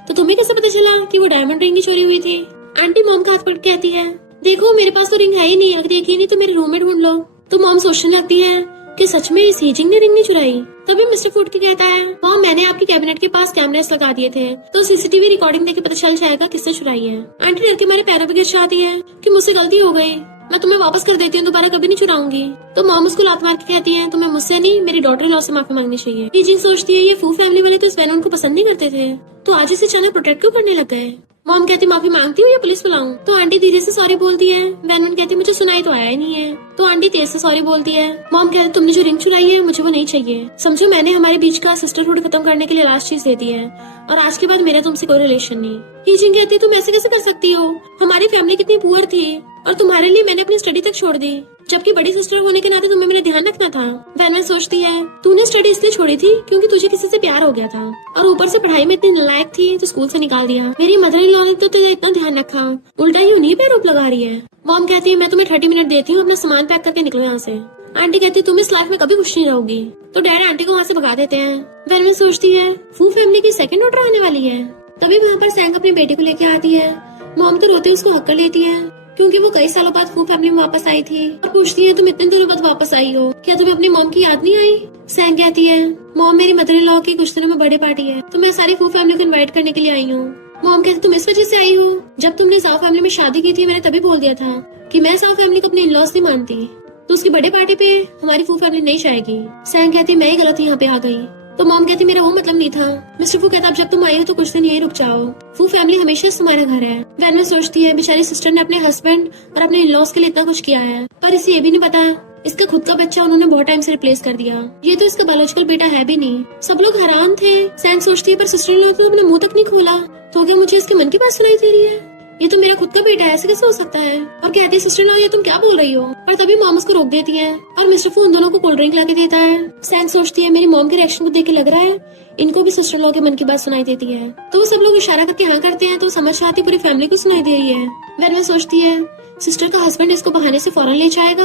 तो तुम्हें कैसे पता चला कि वो डायमंड रिंग ही चोरी हुई थी। आंटी मॉम का हाथ पकड़ कहती है देखो मेरे पास तो रिंग है ही नहीं, अगर यकीन नहीं तो मेरे रूम में ढूंढ लो। तो मॉम सोचने लगती है कि सच में इस हीजिंग ने रिंग नहीं चुराई। तभी मिस्टर फूड की कहता है मॉम मैंने आपके कैबिनेट के पास कैमरास लगा दिए थे तो सीसीटीवी रिकॉर्डिंग देख के पता चल जाएगा किसने चुराई है। आंटी डर के मेरे पैरों पे गिर जाती है कि मुझसे गलती हो गई, मैं तुम्हें वापस कर देती हूँ, दोबारा कभी नहीं चुराऊंगी। तो मॉम उसको लात मार के कहती है तुम्हें मुझसे नहीं मेरी डॉटर इन लॉ से माफी मांगनी चाहिए। हीजिंग सोचती है ये फू फैमिली वाले तो इस वैन उनको पसंद नहीं करते थे तो आज इसे अचानक प्रोटेक्ट क्यों करने लग गए। मॉम कहती माफी मांगती हूँ या पुलिस बुलाऊं। तो आंटी धीरे से सॉरी बोलती है। वैन कहती मुझे सुनाई तो आया ही नहीं है। तो आंटी तेज से सॉरी बोलती है। मॉम कहती तुमने जो रिंग चुराई है मुझे वो नहीं चाहिए, समझो मैंने हमारे बीच का सिस्टरहुड खत्म करने के लिए लास्ट चीज दे दी है और आज के बाद मेरा तुमसे कोई रिलेशन नहीं। हीजिंग कहती तुम ऐसे कैसे कर सकती हो, हमारी फैमिली कितनी पुअर थी और तुम्हारे लिए मैंने अपनी स्टडी तक छोड़ दी, जबकि बड़ी सिस्टर होने के नाते तुम्हें मेरा ध्यान रखना था। वैन सोचती है तूने स्टडी इसलिए छोड़ी थी क्योंकि तुझे किसी से प्यार हो गया था और ऊपर से पढ़ाई में इतनी नालायक थी तो स्कूल से निकाल दिया। मेरी मदर इन लॉ ने तो तेरा इतना ध्यान रखा, उल्टा ही उन्हीं पे आरोप लगा रही है। मॉम कहती है मैं तुम्हें 30 मिनट देती हूँ, अपना सामान पैक करके निकलो यहाँ से। आंटी कहती तुम इस लाइफ में कभी खुश नहीं रहोगी। तो डैड आंटी को वहाँ से भगा देते हैं। वैन सोचती है फू फैमिली की सेकंड डॉटर आने वाली है। तभी वहाँ पर सैंग अपनी बेटी को लेके आती है। मॉम तो रोते उसको हक कर लेती है क्योंकि वो कई सालों बाद फू फैमिली में वापस आई थी और पूछती है तुम इतने दिनों बाद वापस आई हो, क्या तुम्हें अपनी मॉम की याद नहीं आई। सैंग कहती है मॉम मेरी मदर इन लॉ की कुछ दिनों में बर्थडे पार्टी है तो मैं सारी फू फैमिली को इनवाइट करने के लिए आई हूँ। मॉम कहती तुम इस वजह से आई हो, जब तुमने साव फैमिली में शादी की थी मैंने तभी बोल दिया था कि मैं साव फैमिली को अपनी इन लॉज नहीं मानती, तो उसकी बर्थडे पार्टी पे हमारी फू फैमिली नहीं जाएगी। सैंग कहती मैं ही गलत यहाँ पे आ गई। तो मॉम कहती मेरा वो मतलब नहीं था। मिस्टर फू कहता अब जब तुम आई हो तो कुछ दिन यहीं रुक जाओ, फू फैमिली हमेशा तुम्हारा घर है। वैन सोचती है बेचारी सिस्टर ने अपने हस्बैंड और अपने इन-लॉज के लिए इतना कुछ किया है पर इसे ये भी नहीं पता इसका खुद का बच्चा उन्होंने बहुत टाइम से रिप्लेस कर दिया, ये तो इसका बायोलॉजिकल बेटा है भी नहीं। सब लोग हैरान थे। सैंग सोचती है पर सिस्टर ने तो अपना मुंह तक नहीं खोला, तो क्या मुझे इसके मन की बात सुनाई दे रही है। ये तो मेरा खुद का बेटा है, ऐसे कैसे हो सकता है। और कहती है सिस्टर लॉ ये तुम क्या बोल रही हो। पर तभी मॉम उसको रोक देती है और मिस्टर फू उन दोनों को कोल्ड ड्रिंक ला के देता है। सैंग सोचती है मेरी मॉम के रिएक्शन को देख के लग रहा है इनको भी सिस्टर लॉ के मन की बात सुनाई देती है। तो वो सब लोग इशारा करके हाँ करते हैं, तो समझ आती पूरी फैमिली को सुनाई दे रही है। वैन में सोचती है सिस्टर का हस्बैंड इसको बहाने से फौरन ले जाएगा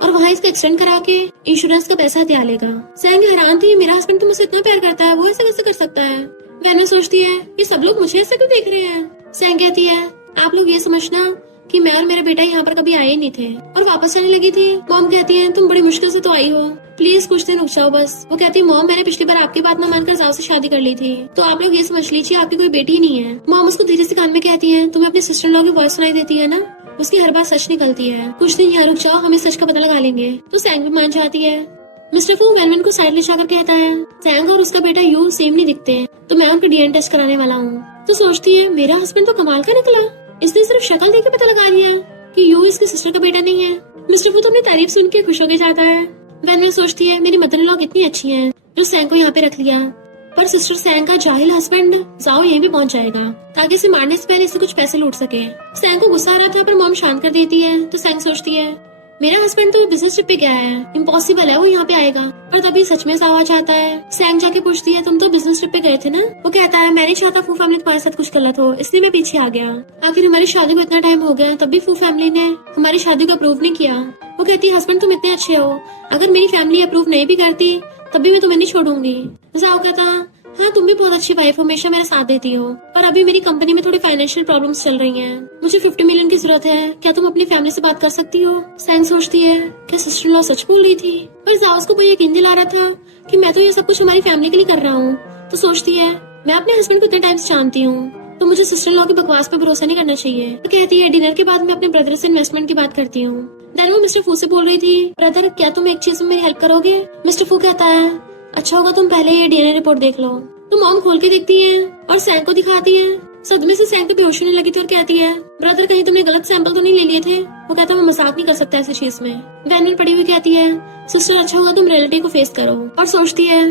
और वहाँ इसका एक्सटेंड करा के इंश्योरेंस का पैसा दिया लेगा। सैंग हैरान थी, मेरा हस्बैंड तो मुझसे इतना प्यार करता है, वो ऐसा कैसे कर सकता है। वैन में सोचती है ये सब लोग मुझे ऐसे क्यों देख रहे हैं। सैंग कहती है आप लोग ये समझना कि मैं और मेरा बेटा यहाँ पर कभी आए नहीं थे और वापस आने लगी थी। मॉम कहती है तुम बड़ी मुश्किल से तो आई हो, प्लीज कुछ दिन रुक जाओ बस। वो कहती है मॉम मैंने पिछली बार आपकी बात न मानकर जाओ से शादी कर ली थी, तो आप लोग ये समझ लीजिए आपकी कोई बेटी ही नहीं है। मॉम उसको धीरे से कान में कहती है तुम्हें अपनी सिस्टर लॉ की वॉइस सुनाई देती है ना, उसकी हर बात सच निकलती है, कुछ दिन यहाँ रुक जाओ हम इस सच का पता लगा लेंगे। तो सैंग भी मान जाती है। मिस्टर फू वैन को साइड ले जाकर कहता है सैंग और उसका बेटा यू सेम नहीं दिखते, तो मैं उनका डीएनए टेस्ट कराने वाला हूँ। तो सोचती है मेरा हस्बैंड तो कमाल का निकला, इसने सिर्फ शक्ल देख के पता लगा लिया कि यू इसकी सिस्टर का बेटा नहीं है। मिस्टर फू तो अपनी तारीफ सुन के खुश हो के जाता है। वैन सोचती है मेरी मदर इन लॉ कितनी अच्छी है जो सैंग को यहाँ पे रख लिया, पर सिस्टर सैंग का जाहिल हस्बैंड जाओ ये भी पहुंच जाएगा ताकि इसे मारने से पहले इसे कुछ पैसे लूट सके। सैंग को गुस्सा आ रहा था पर मॉम शांत कर देती है। तो सैंग सोचती है मेरा हस्बैंड तो बिजनेस ट्रिप पे गया है, इम्पॉसिबल है वो यहाँ पे आएगा। पर तभी सच में जाओ आ जाता है। सैंग जाके पूछती है तुम तो बिजनेस ट्रिप पे गए थे ना। वो कहता है मैं नहीं चाहता फू फैमिली तुम्हारे साथ कुछ गलत हो, इसलिए मैं पीछे आ गया। आखिर हमारी शादी को इतना टाइम हो गया तब भी फू फैमिली ने हमारी शादी को अप्रूव नहीं किया। वो कहती है हस्बैंड तुम इतने अच्छे हो, अगर मेरी फैमिली अप्रूव नहीं भी करती तब भी मैं तुम्हें नहीं छोड़ूंगी। जाओ कहता हाँ तुम भी बहुत अच्छी वाइफ हो, हमेशा मेरा साथ देती हो, पर अभी मेरी कंपनी में थोड़ी फाइनेंशियल प्रॉब्लम्स चल रही हैं। मुझे 50 मिलियन की जरूरत है, क्या तुम अपनी फैमिली से बात कर सकती हो। सैंग सोचती है क्या सिस्टर इन लॉ सच बोल रही थी, पर जाओ को कोई यकीन दिला रहा था कि मैं तो ये सब कुछ हमारी फैमिली के लिए कर रहा हूँ। तो सोचती है मैं अपने हस्बैंड को इतने टाइम से जानती हूँ, तो मुझे सिस्टर इन लॉ की बकवास पे भरोसा नहीं करना चाहिए। तो कहती है डिनर के बाद मैं अपने ब्रदर से इन्वेस्टमेंट की बात करती हूँ। देन वो मिस्टर फू से बोल रही थी ब्रदर क्या तुम एक चीज में मेरी हेल्प करोगे। मिस्टर फू कहता है अच्छा होगा तुम पहले ये डीएनए रिपोर्ट देख लो। तो मॉम खोल के देखती है और सैंग को दिखाती है। सदमे से सैंग को बेहोश होने लगी थी और कहती है ब्रदर कहीं तुमने गलत सैंपल तो नहीं ले लिए थे। वो कहता है मैं मजाक नहीं कर सकता ऐसी चीज में। वैन पड़ी हुई कहती है सिस्टर अच्छा होगा तुम रिलेटिव को फेस करो। और सोचती है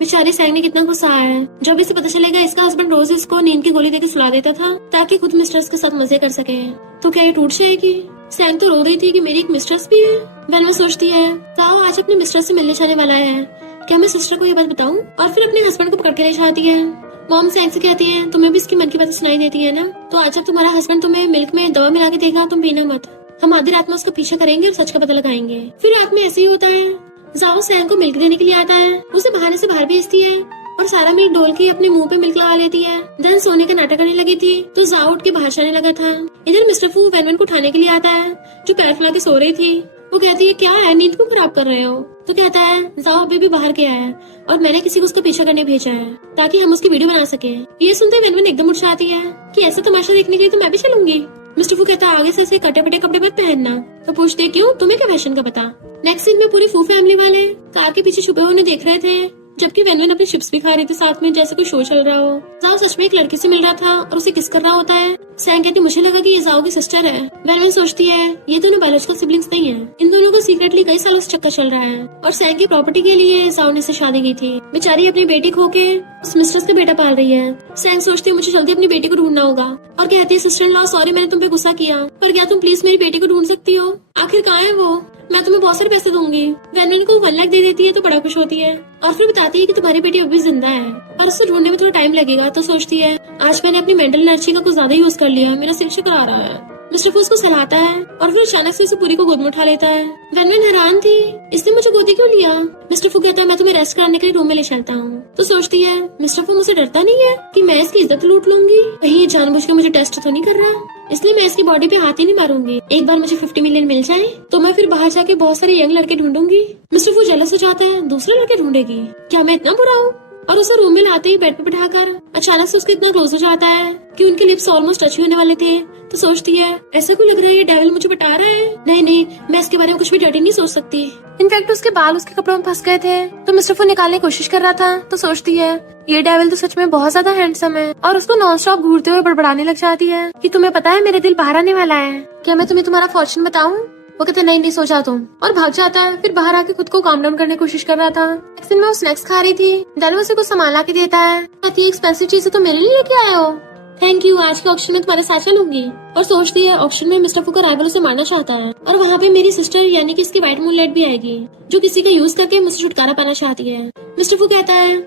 बेचारी सैंग ने कितना गुस्सा है, जब इसे पता चलेगा इसका हस्बैंड रोज इसको नींद की गोली देकर सुला देता था ताकि खुद मिस्ट्रेस के साथ मजे कर सके, तो क्या ये टूट जाएगी। सैंग तो रो रही थी कि मेरी एक मिस्ट्रेस भी है। वैन सोचती है ताओ आज अपने मिस्ट्रेस से मिलने जाने वाला है, क्या मैं सिस्टर को ये बात बताऊं। और फिर अपने हस्बैंड को पकड़ के ले जाती है। मॉम सैंग से कहती है तुम्हें भी इसकी मन की बातें सुनाई देती है ना, तो आज जब तुम्हारा हस्बैंड तुम्हें मिल्क में दवा मिला के देगा तुम पीना मत, हम आधी रात में उसका पीछा करेंगे और सच का पता लगाएंगे। फिर रात में ऐसे ही होता है, जाओ सैंग को मिल्क देने के लिए आता है, उसे बहाने से बाहर भेजती है और सारा मिल्क डोल के अपने मुंह पे मिल्क लगा लेती है। देन सोने का नाटक करने लगी थी तो जाओ उठ के बाहर जाने लगा था। इधर मिस्टर फू वैन को उठाने के लिए आता है जो पैर फैला के सो रही थी। वो कहती है क्या है नींद क्यों खराब कर रहे हो। तो कहता है जाओ अभी भी बाहर गया है और मैंने किसी को उसका पीछा करने भेजा है ताकि हम उसकी वीडियो बना सके। ये सुनते वैन एकदम उठ जाती है कि ऐसा तमाशा देखने के लिए तो मैं भी चलूंगी। मिस्टर फू कहता है आगे से ऐसे कटे पटे कपड़े मत पहनना। तो पूछते क्यों तुम्हें क्या फैशन का पता। नेक्स्ट सीन में पूरी फू फैमिली वाले कार के पीछे छुपे हुए उन्हें देख रहे थे जबकि वैन अपनी चिप्स भी खा रही थी साथ में जैसे कोई शो चल रहा हो। जाओ सच में एक लड़की से मिल रहा था और उसे किस कर रहा होता है। सैंग कहती मुझे लगा कि ये जाओ की सिस्टर है। वैन सोचती है ये दोनों बायोलॉजिकल सिबलिंग्स नहीं है, इन दोनों को सीक्रेटली कई सालों से चक्कर चल रहा है और सैंग की प्रॉपर्टी के लिए जाओ ने से शादी की थी। बेचारी अपनी बेटी खो के उस मिस्ट्रेस का बेटा पाल रही है। सैंग सोचती है मुझे जल्दी अपनी बेटी को ढूंढना होगा और कहती है सिस्टर इन लॉ सॉरी मैंने तुम पे गुस्सा किया, पर क्या तुम प्लीज मेरी बेटी को ढूंढ सकती हो। आखिर कहाँ है वो, मैं तुम्हें बहुत सारे पैसे दूंगी। वैन को 1 लाख दे देती है तो बड़ा खुश होती है और फिर बताती है कि तुम्हारी बेटी अभी जिंदा है और उसे ढूंढने में थोड़ा टाइम लगेगा। तो सोचती है आज मैंने अपनी मेंटल एनर्जी का कुछ ज्यादा यूज कर लिया, मेरा सिर चक्कर आ रहा है। मिस्टर फू उसको सहलाता है और फिर अचानक से उसे पूरी को गोद में उठा लेता है। वैन हैरान थी इसने मुझे गोदी क्यों लिया। मिस्टर फू कहता है मैं तुम्हें रेस्ट करने के लिए रूम में ले चलता हूँ। तो सोचती है मिस्टर फू मुझसे डरता नहीं है कि मैं इसकी इज्जत लूट लूंगी, कहीं ये जानबूझ के मुझे टेस्ट तो नहीं कर रहा, इसलिए मैं इसकी बॉडी पे हाथ ही नहीं मारूंगी। एक बार मुझे 50 मिलियन मिल जाए तो मैं फिर बाहर जाके बहुत सारे यंग लड़के ढूंढूंगी। मिस्टर फू जेलस हो जाता है दूसरे लड़के ढूंढेगी, क्या मैं इतना बुरा हूँ। और उसे रूम में लाते ही बेड पे बिठाकर अचानक से उसके इतना क्लोज हो जाता है कि उनके लिप्स ऑलमोस्ट टच होने वाले थे। तो सोचती है ऐसा क्यों लग रहा है ये डेविल मुझे बता रहा है, नहीं मैं इसके बारे में कुछ भी डर्टी नहीं सोच सकती। इनफैक्ट उसके बाल उसके कपड़ों में फंस गए थे तो मिस्टर फू निकालने की कोशिश कर रहा था। तो सोचती है ये डेविल तो सच में बहुत ज्यादा हैंडसम है और उसको नॉन स्टॉप घूरते हुए बड़बड़ाने लग जाती है कि तुम्हें पता है मेरे दिल बाहर आने वाला है, क्या मैं तुम्हें तुम्हारा फॉर्चून बताऊं। वो कहते नहीं सो जा तुम और भाग जाता है। फिर बाहर आके खुद को काम डाउन करने की कोशिश कर रहा था। नेक्स्ट दिन में वो स्नैक्स खा रही थी। डेल उसे कुछ सामान ला के देता है, कहती है एक्सपेंसिव चीजें तो मेरे लिए लेके आए हो। थैंक यू, आज के ऑक्शन में तुम्हारे साथ चलूंगी। और सोचती है ऑक्शन में मिस्टर फू का राइवल उसे मारना चाहता है और वहाँ पे मेरी सिस्टर यानी कि इसकी व्हाइट मूनलाइट भी आएगी जो किसी का यूज करके मुझसे छुटकारा पाना चाहती है। मिस्टर फू कहता है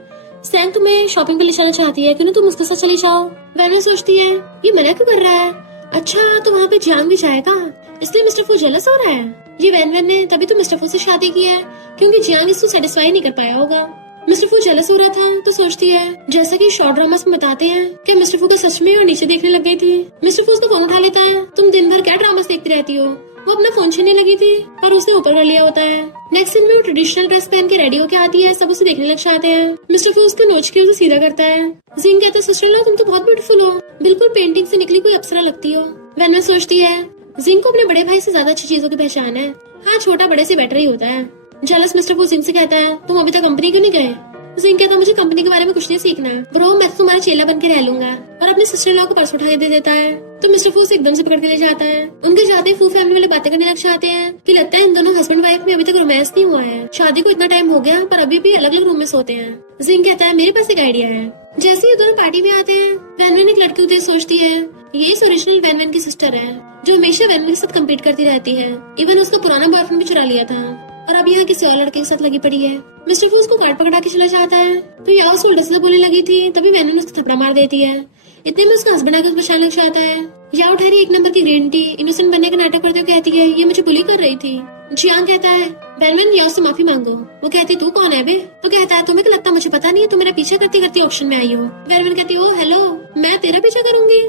सैंग तुम्हें शॉपिंग पे ले जाना चाहती है, क्यों ना तुम उसके साथ चली जाओ। वैन सोचती है ये मना क्यों कर रहा है, अच्छा तो वहाँ पे जियांग भी जाएगा, इसलिए मिस्टर फू जेलस हो रहा है। ये वैन ने तभी तो मिस्टर फू से शादी की है क्योंकि जियांग इसको सेटिस्फाई नहीं कर पाया होगा। मिस्टर फू जेलस हो रहा था तो सोचती है जैसा कि शॉर्ट ड्रामास में बताते हैं कि मिस्टर फू को सच में और नीचे देखने लग गई थी। मिस्टर फू उसका फोन उठा लेता है, तुम दिन भर क्या ड्रामास देखती रहती हो। वो अपना फोन छीनने लगी थी पर उसने ऊपर कर लिया होता है। नेक्स्ट सीन में वो ट्रेडिशनल ड्रेस पहन के रेडी होके आती है, सब उसे देखने लग जाते हैं। मिस्टर फू उसके नोच के उसे सीधा करता है। जिंग कहता है सिस्टर लो तुम तो बहुत ब्यूटीफुल हो, बिल्कुल पेंटिंग से निकली कोई अप्सरा लगती हो। वैन सोचती है जिंग को अपने बड़े भाई से ज्यादा अच्छी चीजों की पहचान है, हाँ छोटा बड़े से बेटर ही होता है। जेलस मिस्टर फू जिंग से कहता है तुम अभी तक कंपनी क्यों नहीं गए। जिंग कहता मुझे कंपनी के बारे में कुछ नहीं सीखना, ब्रो मैं तो तुम्हारा चेला बन के रह लूंगा, और अपने सिस्टर लॉ को पर्स उठा के दे देता है। तो मिस्टर फू उसे एकदम से पकड़ के ले जाता है। उनके जाते ही फू फैमिली वाले बातें करने लग जाते हैं कि लगता है इन दोनों हस्बैंड वाइफ में अभी तक रोमांस नहीं हुआ है, शादी को इतना टाइम हो गया पर अभी भी अलग अलग रूम में सोते हैं। जिंग कहता है मेरे पास एक आइडिया है। जैसे ही दोनों पार्टी में आते हैं वैन एक लड़की उसे सोचती है ये इस ओरिजिनल वैन की सिस्टर है जो हमेशा वैन के साथ कम्पीट करती रहती है, इवन उसका पुराना बॉयफ्रेंड भी चुरा लिया था और अब यहाँ किसी और लड़के के साथ लगी पड़ी है। मिस्टर फू उसको कार्ड पकड़ा के चला जाता है तो यहाँ उसको उल्टा सीधा बोलने लगी थी, तभी वैन ने उसको थप्पड़ मार देती है। इतने में उसका हस्बैंड आकर बचाने लग जाता है। या ठहरी एक नंबर की ग्रीन टी इनोसेंट बनने का नाटक करते हुए कहती है ये मुझे बुली कर रही थी। जियांग कहता है वैन या उससे माफी मांगो। वो कहती तू कौन है बे, तो कहता है तुम्हें क्या लगता मुझे पता नहीं है, तुम मेरा पीछा करती करती ऑप्शन में आई हो। वैन कहती ओ हेलो मैं तेरा पीछा करूंगी,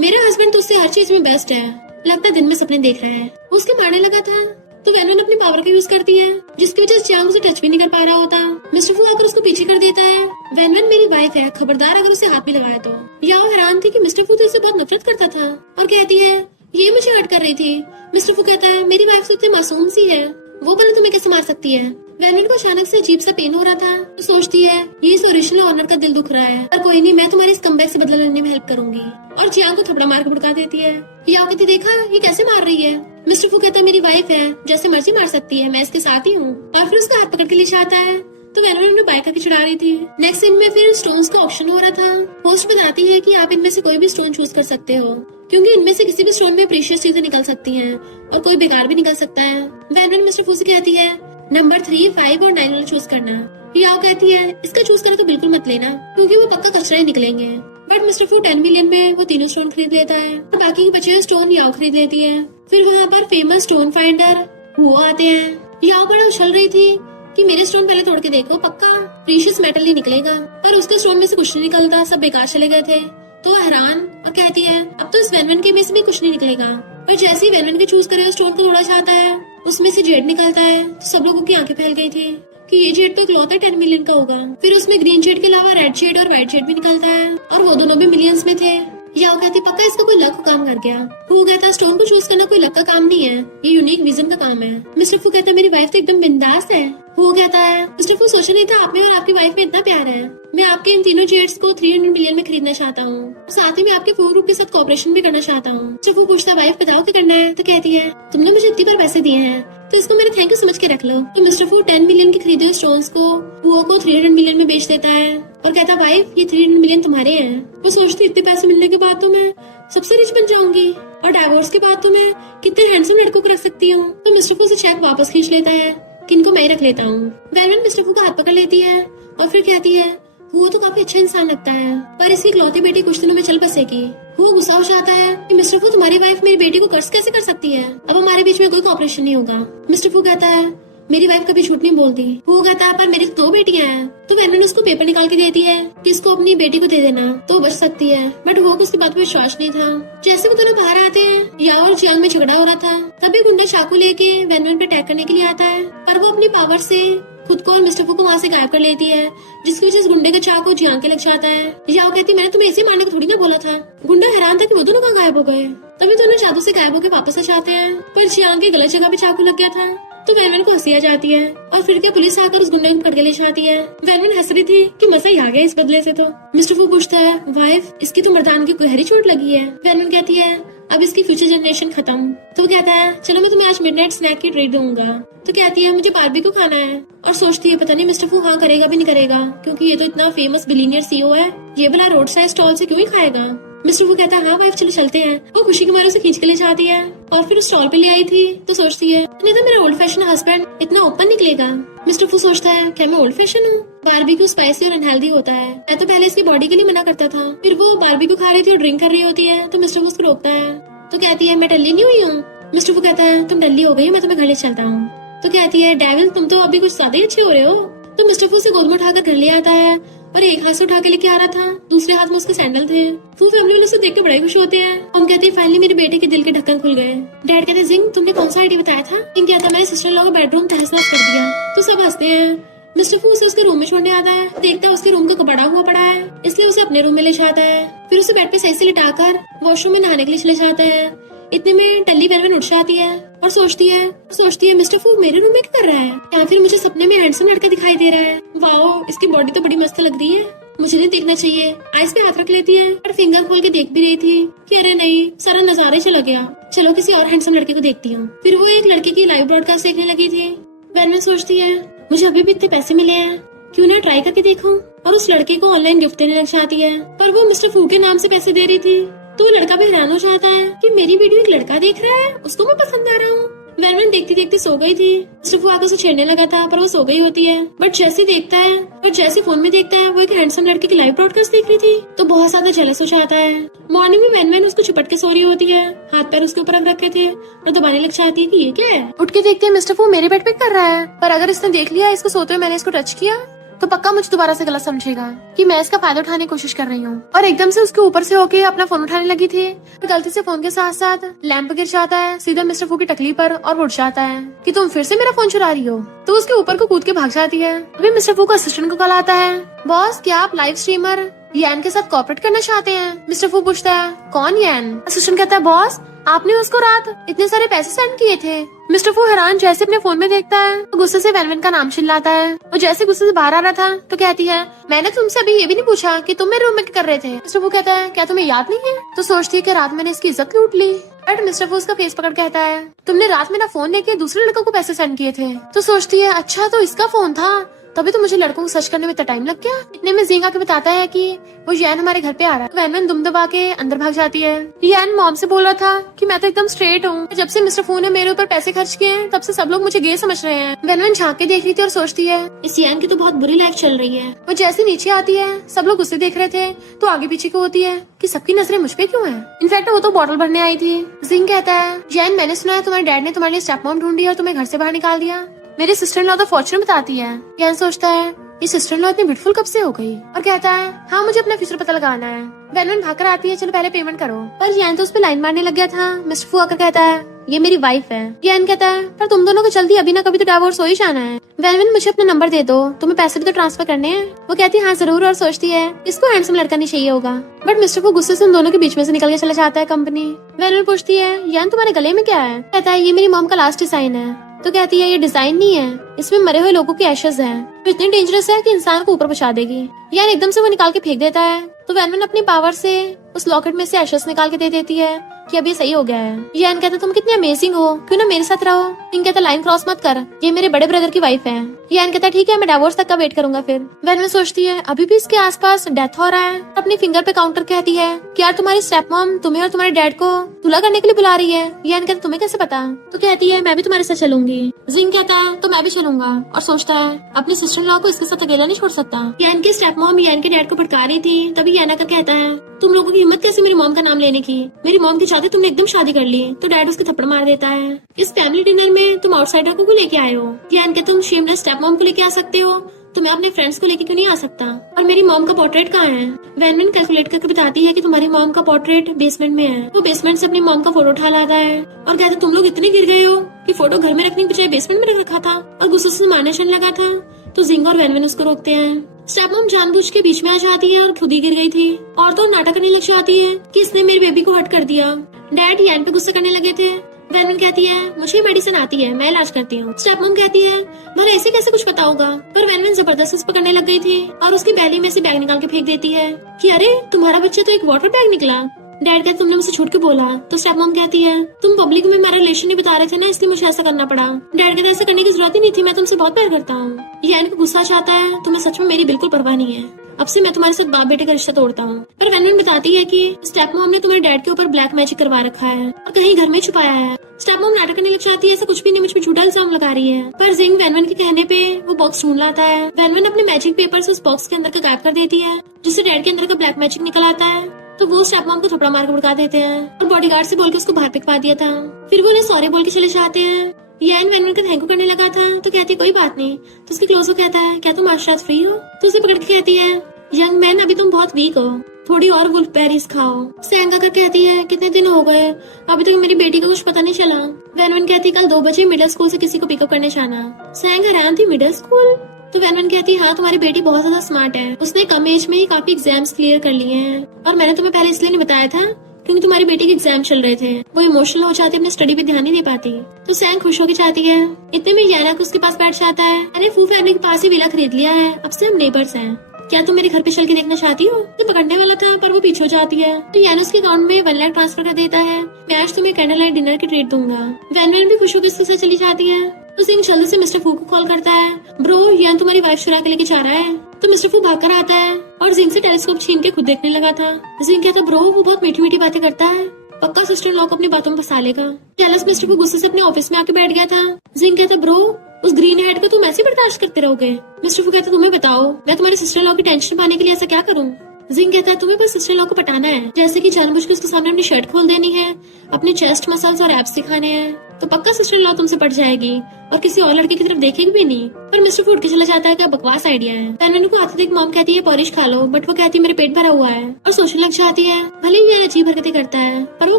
मेरा हस्बैंड तुझसे हर चीज में बेस्ट है, लगता है दिन में सपने देख रहा है। उसके मारने लगा था तो वैन अपनी पावर का यूज करती है जिसकी वजह से जियांग उसे टच भी नहीं कर पा रहा होता। मिस्टर फू आकर उसको पीछे कर देता है। वैन मेरी वाइफ है, खबरदार अगर उसे हाथ भी लगाया तो। याओ हैरान थी कि मिस्टर फू तो इसे बहुत नफरत करता था और कहती है ये मुझे हर्ट कर रही थी। मिस्टर फू कहता है मेरी वाइफ तो इतनी मासूम सी है, वो भले तुम्हें कैसे मार सकती है। वैन को अचानक से अजीब सा पेन हो रहा था तो सोचती है ये इस ओरिजिनल ऑनर का दिल दुख रहा है, पर कोई नहीं मैं तुम्हारे इस कमबैक से बदला लेने में हेल्प करूंगी। और जियांग को थपड़ा मार के भड़का देती है। याओ कहती देखा ये कैसे मार रही है। मिस्टर फू कहता है मेरी वाइफ है, जैसे मर्जी मार सकती है, मैं इसके साथ ही हूँ। और फिर उसका हाथ पकड़ के ले जाता है तो वैन अपने बाइक आके चढ़ा रही थी। नेक्स्ट सीन में फिर स्टोन्स का ऑप्शन हो रहा था। होस्ट बताती है कि आप इनमें से कोई भी स्टोन चूज कर सकते हो क्योंकि इनमें से किसी भी स्टोन में प्रीशियस चीजें निकल सकती हैं और कोई बेकार भी निकल सकता है। वैन मिस्टर फू से कहती है नंबर 3, 5 और 9 वाला चूज करना। याओ कहती है इसका चूज करो तो बिल्कुल मत लेना क्योंकि वो पक्का कचरा ही निकलेंगे। बट मिस्टर फू 10 मिलियन में वो तीनों स्टोन खरीद लेता है और बाकी के बचे हुए स्टोन याओ खरीद लेती है। फिर वहाँ पर फेमस स्टोन फाइंडर वो आते हैं। याओ बड़ा उछल रही थी कि मेरे स्टोन पहले तोड़ के देखो, पक्का प्रीशियस मेटल ही निकलेगा, पर उसके स्टोन में से कुछ नहीं निकलता, सब बेकार चले गए थे। तो वो हैरान और कहती है अब तो इस वैन के में से भी कुछ नहीं निकलेगा। पर जैसे ही वैन के चूज करे स्टोन को तोड़ा जाता है उसमें से जेड निकलता है तो सब लोगों की आंखें फैल गई थी कि ये जेड तो इकलौता 10 मिलियन का होगा। फिर उसमें ग्रीन जेड के अलावा रेड जेड और व्हाइट जेड भी निकलता है और वो दोनों भी मिलियंस में थे। याओ कहती पक्का इसका कोई लक काम कर गया। फू कहता स्टोन को चूज करना कोई लक का काम नहीं है, ये यूनिक विजन का काम है। मिस्टर फू कहता है मेरी वाइफ तो एकदम बिंदास है। वो कहता है मिस्टर फू सोचा नहीं था आप में और आपकी वाइफ में इतना प्यार है, मैं आपके इन तीनों जेट्स को 300 मिलियन में खरीदना चाहता हूँ, साथ ही मैं आपके फू ग्रुप के साथ कोऑपरेशन भी करना चाहता हूँ। मिस्टर फू पूछता वाइफ बताओ क्या करना है, तो कहती है तुमने मुझे इतनी बार पैसे दिए हैं तो इसको मेरे थैंक यू समझ के रख लो। तो मिस्टर फू 10 मिलियन के खरीदे स्टोन्स को वो को 300 मिलियन में बेच देता है और कहता वाइफ ये 300 मिलियन तुम्हारे हैं। वो सोचती इतने पैसे मिलने के बाद तो मैं सबसे रिच बन जाऊंगी और डाइवोर्स के बाद तो मैं कितने हैंडसम लड़कों को रख सकती हूँ। तो मिस्टर फू से चेक वापस खींच लेता है कि इनको मैं रख लेता हूँ। वैन मिस्टर फू का हाथ पकड़ लेती है और फिर कहती है वो तो काफी अच्छा इंसान लगता है पर इसकी इकलौती बेटी कुछ दिनों में चल बसेगी। वो गुस्सा हो जाता है कि मिस्टर फू तुम्हारी वाइफ मेरी बेटी को कर्ज कैसे कर सकती है, अब हमारे बीच में कोई कॉपरेशन नहीं होगा। मिस्टर फू कहता है मेरी वाइफ कभी झूठ नहीं बोलती। वो कहता है पर मेरी 2 बेटियां हैं। तो वैन उसको पेपर निकाल के देती है कि इसको अपनी बेटी को दे देना तो बच सकती है, बट वो उसकी बात पर विश्वास नहीं था। जैसे वो दोनों बाहर आते हैं याओ और जियांग में झगड़ा हो रहा था तभी गुंडा चाकू लेके वैन पे अटैक करने के लिए आता है, पर वो अपनी पावर से खुद को और मिस्टर फू को वहाँ से गायब कर लेती है जिसकी वजह से गुंडे का चाकू जियांग के लग जाता है। याओ कहती मैंने तुम्हें ऐसे मारने को थोड़ी ना बोला था। गुंडा हैरान था कि वो दोनों कहाँ गायब हो गए। तभी दोनों जादू से गायब होकर वापस आ जाते हैं पर जियांग के गलत जगह पे चाकू लग गया था तो वैन को हंसी आ जाती है और फिर क्या पुलिस आकर उस गुंडे को पकड़ के ले जाती है। वैन हंस रही थी कि मजा ही आ गया इस बदले से। तो मिस्टर फू पूछता है वाइफ इसकी तो मर्दान की गहरी चोट लगी है। वैन कहती है अब इसकी फ्यूचर जनरेशन खत्म। तो वो कहता है चलो मैं तुम्हें आज मिडनाइट स्नैक की ट्रीट दूंगा। तो कहती है मुझे बारबेक्यू खाना है और सोचती है पता नहीं मिस्टर फू हाँ करेगा भी नहीं करेगा क्योंकि ये तो इतना फेमस बिलियनियर सीईओ है, ये भला रोड साइड स्टॉल से क्यों ही खाएगा। मिस्टर वो कहता है हाँ वाइफ चलो चलते हैं। वो खुशी के मारे उसे खींच के ले जाती है और फिर उस स्टॉल पे ले आई थी तो सोचती है नहीं तो मेरा ओल्ड फैशन हस्बैंड इतना ओपन निकलेगा। मिस्टर फू सोचता है क्या मैं ओल्ड फैशन हूँ? बारबेक्यू स्पाइसी और अनहेल्दी होता है। मैं तो पहले इसकी बॉडी के लिए मना करता था। फिर वो बारबेक्यू खा रही थी और ड्रिंक कर रही होती है तो मिस्टर फू उसको रोकता है। तो कहती है मैं टल्ली नहीं हुई हूँ। मिस्टर फू कहता है तुम टल्ली हो गई हो, मैं तुम्हें घर ले चलता हूँ। तो कहती है डेविल तुम तो अभी कुछ ज्यादा ही अच्छे हो रहे हो। तो मिस्टर फू उसे गोद में उठाकर घर ले आता है और एक हाथ से उठा के लेके आ रहा था, दूसरे हाथ में उसके सैंडल थे। फू फैमिली वाले उसे देख के बड़े खुश होते हैं। हम कहते हैं फाइनली मेरे बेटे के दिल के ढक्कन खुल गए। डैड कहते हैं जिंग तुमने कौन सा आइडिया बताया था? जिंग कहता है मैंने सिस्टर इन लॉ का बेडरूम तहस नहस कर दिया। तो सब हंसते हैं। मिस्टर फू उसे उसके रूम में छोड़ने आता है, देखता है उसके रूम का कपड़ा हुआ पड़ा है, इसलिए उसे अपने रूम में ले जाता है। फिर उसे बेड पे सही से लिटाकर वॉशरूम में नहाने के लिए चले जाते हैं। इतने में टल्ली वेलवेन उठ जाती है और सोचती है मिस्टर फू मेरे रूम में क्या कर रहा है? या फिर मुझे सपने में हैंडसम लड़का दिखाई दे रहा है। वाओ इसकी बॉडी तो बड़ी मस्त लग रही है, मुझे नहीं देखना चाहिए। आइस पे हाथ रख लेती है और फिंगर खोल के देख भी रही थी कि अरे नहीं सारा नजारा चला गया, चलो किसी और हैंडसम लड़के को देखती हूँ। फिर वो एक लड़के की लाइव ब्रॉडकास्ट देखने लगी थी। वेलवेन सोचती है मुझे अभी भी इतने पैसे मिले हैं, क्यों ना ट्राई करके देखूं। और उस लड़के को ऑनलाइन गिफ्ट देने लग जाती है, पर वो मिस्टर फू के नाम से पैसे दे रही थी। तो वो लड़का भी हैरान हो जाता है कि मेरी वीडियो एक लड़का देख रहा है, उसको मैं पसंद आ रहा हूँ। वेलवेन देखती देखती सो गई थी। मिस्टर फू आकर उसे छेड़ने लगा था पर वो सो गई होती है। बट जैसे देखता है और जैसे फोन में देखता है वो एक हैंडसम लड़के की लाइव ब्रॉडकास्ट देख रही थी तो बहुत ज्यादा जेलस हो जाता है। मॉर्निंग में वेलवेन उसको चिपट के सो रही होती है, हाथ पैर उसके ऊपर रख रखे थे और दबाने लग जाती है कि ये क्या है। उठ के देखते हैं मिस्टर फू मेरे बेड पे कर रहा है, पर अगर इसने देख लिया इसको सोते हुए मैंने इसको टच किया तो पक्का मुझे दोबारा से गलत समझेगा कि मैं इसका फायदा उठाने की कोशिश कर रही हूँ। और एकदम से उसके ऊपर से होके अपना फोन उठाने लगी थी, गलती से फोन के साथ साथ लैंप गिर जाता है सीधा मिस्टर फू की टकली पर और उठ जाता है कि तुम फिर से मेरा फोन चुरा रही हो। तो उसके ऊपर को कूद के भाग जाती है। अभी मिस्टर फू का असिस्टेंट को कॉल आता है, बॉस क्या आप लाइव स्ट्रीमर यान के साथ कॉपरेट करना चाहते हैं? मिस्टर फू पूछता है कौन यान? असिस्टेंट कहता है बॉस आपने उसको रात इतने सारे पैसे सेंड किए थे। मिस्टर फू हैरान जैसे अपने फोन में देखता है तो गुस्से से वेलवेन का नाम चिल्लाता है। और जैसे गुस्से से बाहर आ रहा था तो कहती है मैंने तुमसे अभी ये भी नहीं पूछा कि तुम मेरे रूम में क्या कर रहे थे। मिस्टर फू कहता है क्या तुम्हें याद नहीं है? तो सोचती है कि रात मैंने इसकी इज्जत लूट ली। बट मिस्टर फू उसका फेस पकड़ कहता है तुमने रात मेरा फोन लेके दूसरे लड़कों को पैसे सेंड किए थे। तो सोचती है अच्छा तो इसका फोन था, तभी तो मुझे लड़कों को सर्च करने में इतना टाइम लग गया। इतने में जिंग आके बताता है कि वो यान हमारे घर पे आ रहा है। वेलवेन दुम दबा के अंदर भाग जाती है। यान मॉम से बोल रहा था कि मैं तो एकदम स्ट्रेट हूँ, जब से मिस्टर फू ने मेरे ऊपर पैसे खर्च किए हैं तब से सब लोग मुझे गे समझ रहे हैं। वेलवेन झांक के देख रही थी और सोचती है इस यान की तो बहुत बुरी लाइफ चल रही है। वो जैसे नीचे आती है सब लोग उसे देख रहे थे तो आगे पीछे को होती है कि सबकी नजरें मुझ पे क्यों हैं। इनफैक्ट वो तो बॉटल भरने आई थी। जिंग कहता है यान मैंने सुना है तुम्हारे डैड ने तुम्हारे स्टेप मॉम ढूंढी और तुम्हें घर से बाहर निकाल दिया। मेरी सिस्टर इन लॉ तो फॉर्च्यून बताती है। यान सोचता है ये सिस्टर इन लॉ इतनी ब्यूटीफुल कब से हो गई और कहता है हाँ मुझे अपना फ्यूचर पता लगाना है। वेलवेन भागकर आती है चलो पहले पेमेंट करो, पर यान तो उस पर लाइन मारने लग गया था। मिस्टर फू आकर कहता है ये मेरी वाइफ है। यान कहता है पर तुम दोनों को जल्दी अभी ना कभी तो डिवोर्स हो ही जाना है। वेलवेन मुझे अपना नंबर दे दो, तुम्हें पैसे भी तो ट्रांसफर करने हैं। वो कहती है हाँ जरूर और सोचती है इसको हैंडसम लड़का नहीं चाहिए होगा। बट मिस्टर फू गुस्से से उन दोनों के बीच में से निकल के चला जाता है कंपनी। वेलवेन पूछती है यान तुम्हारे गले में क्या है? कहता है ये मेरी मॉम का लास्ट डिजाइन है। तो कहती है ये डिजाइन नहीं है, इसमें मरे हुए लोगों की एशेज हैं, तो इतनी डेंजरस है कि इंसान को ऊपर पहुंचा देगी। यान एकदम से वो निकाल के फेंक देता है तो वेलवेन अपनी पावर से उस लॉकेट में से एशेज निकाल के दे देती है कि अब ये सही हो गया है। यान कहता तुम कितनी अमेजिंग हो, क्यों ना मेरे साथ रहो। जिंग कहता लाइन क्रॉस मत कर, ये मेरे बड़े ब्रदर की वाइफ है। यान कहता ठीक है मैं डिवोर्स तक का वेट करूंगा। फिर वेलवेन सोचती है अभी भी इसके आसपास डेथ हो रहा है। अपनी फिंगर पे काउंटर कहती है कि यार तुम्हारी स्टेप मॉम तुम्हें और तुम्हारे डैड को तुला करने के लिए बुला रही है। यान कहता तुम्हें कैसे पता? तो कहती है मैं भी तुम्हारे साथ चलूंगी। जिंग कहता है तो मैं भी चलूंगा और सोचता है अपनी सिस्टर इन लॉ को इसके साथ अकेला नहीं छोड़ सकता। यान की स्टेप मॉम यान के डैड को भटका रही थी, तभी यान आकर कहता है तुम लोगों की हिम्मत कैसे मेरी मॉम का नाम लेने की? मेरी मॉम की चाहते तुमने एकदम शादी कर ली। तो डैड उसके थप्पड़ मार देता है। इस फैमिली डिनर में तुम आउटसाइडर को लेके आए हो। यान कहता तुम शेमलेस स्टेप मॉम को लेके आ सकते हो, तो मैं अपने फ्रेंड्स को लेके क्यों नहीं आ सकता? और मेरी मॉम का पोर्ट्रेट कहाँ है? वेलवेन कैलकुलेट करके बताती है कि तुम्हारी मॉम का पोर्ट्रेट बेसमेंट में है। वो बेसमेंट से अपनी मॉम का फोटो उठा लाता है और कहता तुम लोग इतने गिर गए हो कि फोटो घर में रखने की बजाय बेसमेंट में रखा था और गुस्से से मारने चलने लगा था। तो जिंग और वेलवेन उसको रोकते हैं। स्टेप मॉम जानबूझ के बीच में आ जाती है और खुद ही गिर गई थी और तो नाटक करने लग जाती है कि इसने मेरे बेबी को हर्ट कर दिया। डैड यान पे गुस्सा करने लगे थे। वेलवेन कहती है मुझे मेडिसिन आती है, मैं इलाज करती हूँ। स्टेप मॉम कहती है भला ऐसे कैसे कुछ पता होगा? पर वेलवेन जबरदस्ती उस पकड़ने लग गई थी और उसकी बैली में से बैग निकाल के फेंक देती है कि अरे तुम्हारा बच्चा तो एक वाटर बैग निकला। डैड कहते तुमने मुझसे छूट के बोला। तो स्टेप मॉम कहती है तुम पब्लिक में मेरा रिलेशन नहीं बता रहे थे ना, इसलिए मुझे ऐसा करना पड़ा। डैड कहते ऐसा करने की जरूरत ही नहीं थी, मैं तुमसे बहुत प्यार करता हूँ। यान को गुस्सा चाहता है तुम्हें सच में मेरी बिल्कुल परवाह नहीं है। अब से मैं तुम्हारे साथ बाप बेटे का रिश्ता तोड़ता हूँ। पर वेनवेन बताती है कि स्टेप मॉम ने तुम्हारे डैड के ऊपर ब्लैक मैजिक करवा रखा है और कहीं घर में छुपाया है। स्टेप मॉम नाटक करने लग जाती है, ऐसा कुछ भी नहीं, मुझ पे झूठा इल्जाम लगा रही है। पर जिंग वेनवेन के कहने पे वो बॉक्स ढूंढ लाता है। वेनवेन अपने मैजिक पेपर से उस बॉक्स के अंदर का गायब कर देती है, जिससे डैड के अंदर का ब्लैक मैजिक निकल आता है। तो वो स्टेप मॉम को थोपड़ा मार के भड़का देते हैं और बॉडीगार्ड से बोल के उसको बाहर फेंकवा दिया था। फिर वो उन्हें सॉरी बोल के चले जाते हैं। यान वेनवेन का थैंक यू करने लगा था तो कहती है कोई बात नहीं। तो उसके क्लोज को कहता है क्या तुम आज रात फ्री हो? तो उसे पकड़ के कहती है यंग मैन अभी तुम बहुत वीक हो, थोड़ी और वुल्फ बेरीज खाओ। सैंग आकर कहती है कितने दिन हो गए अभी तक मेरी बेटी का कुछ पता नहीं चला। वेनवेन कहती कल 2 बजे मिडिल स्कूल से किसी को पिकअप करने जाना। सैंग हैरान थी मिडिल स्कूल? तो वेनवेन कहती हाँ तुम्हारी बेटी बहुत ज्यादा स्मार्ट है, उसने कम एज में ही काफी एग्जाम्स क्लियर कर लिए हैं और मैंने तुम्हें पहले इसलिए नहीं बताया था क्योंकि तुम्हारी बेटी के एग्जाम चल रहे थे, वो इमोशनल हो जाती, अपनी स्टडी पे ध्यान नहीं दे पाती। तो सैंग खुश होकर जाती है। इतने में यानक उसके पास बैठ जाता है। मैंने फू फैमिली के पास ही विला खरीद लिया है, अब से हम नेबर्स हैं, क्या तुम मेरे घर पे चल के देखना चाहती हो? तो पकड़ने वाला था पर वो पीछे हो जाती है। तो यान उसके अकाउंट में 1 लाख ट्रांसफर कर देता है। मैं आज तुम्हें कैंडल लाइट डिनर की ट्रीट दूंगा। वेनवेन भी खुश होकर उसके साथ चली जाती है। तो सिंह जल्दी से मिस्टर फू को कॉल करता है, ब्रो यान तुम्हारी वाइफ चुरा के लेके जा रहा है। तो मिस्टर फू भाग कर आता है और जिंग से टेलीस्कोप छीन के खुद देखने लगा था। जिंग कहता ब्रो वो बहुत मीठी मीठी बातें करता है, पक्का सिस्टर लॉ को अपनी बातों में फंसा लेगा। जेलस मिस्टर फू गुस्से से अपने ऑफिस में आके बैठ गया था। जिंग कहता ब्रो उस ग्रीन हेड को तुम ऐसे बर्दाश्त करते रहोगे? मिस्टर फू कहता तुम्हें बताओ मैं तुम्हारी सिस्टर लॉ की टेंशन पाने के लिए ऐसा क्या करूं? जिंग कहता है तुम्हें बस सिस्टर लॉ को पटाना है, जैसे कि जानबूझ के उसके सामने अपनी शर्ट खोल देनी है, अपने चेस्ट मसल्स और एब्स दिखाने हैं, तो पक्का सिस्टर लॉ तुमसे पट जाएगी और किसी और लड़के की तरफ देखेगी भी नहीं। पर मिस्टर फू उठ के चला जाता है, क्या बकवास आइडिया है। वेनवेन को आते देख मॉम कहती है पॉरिश खा लो, बट वो कहती है मेरे पेट भरा हुआ है और सोचने लग जाती है। भले ही ये अजीब हरकतें करता है पर वो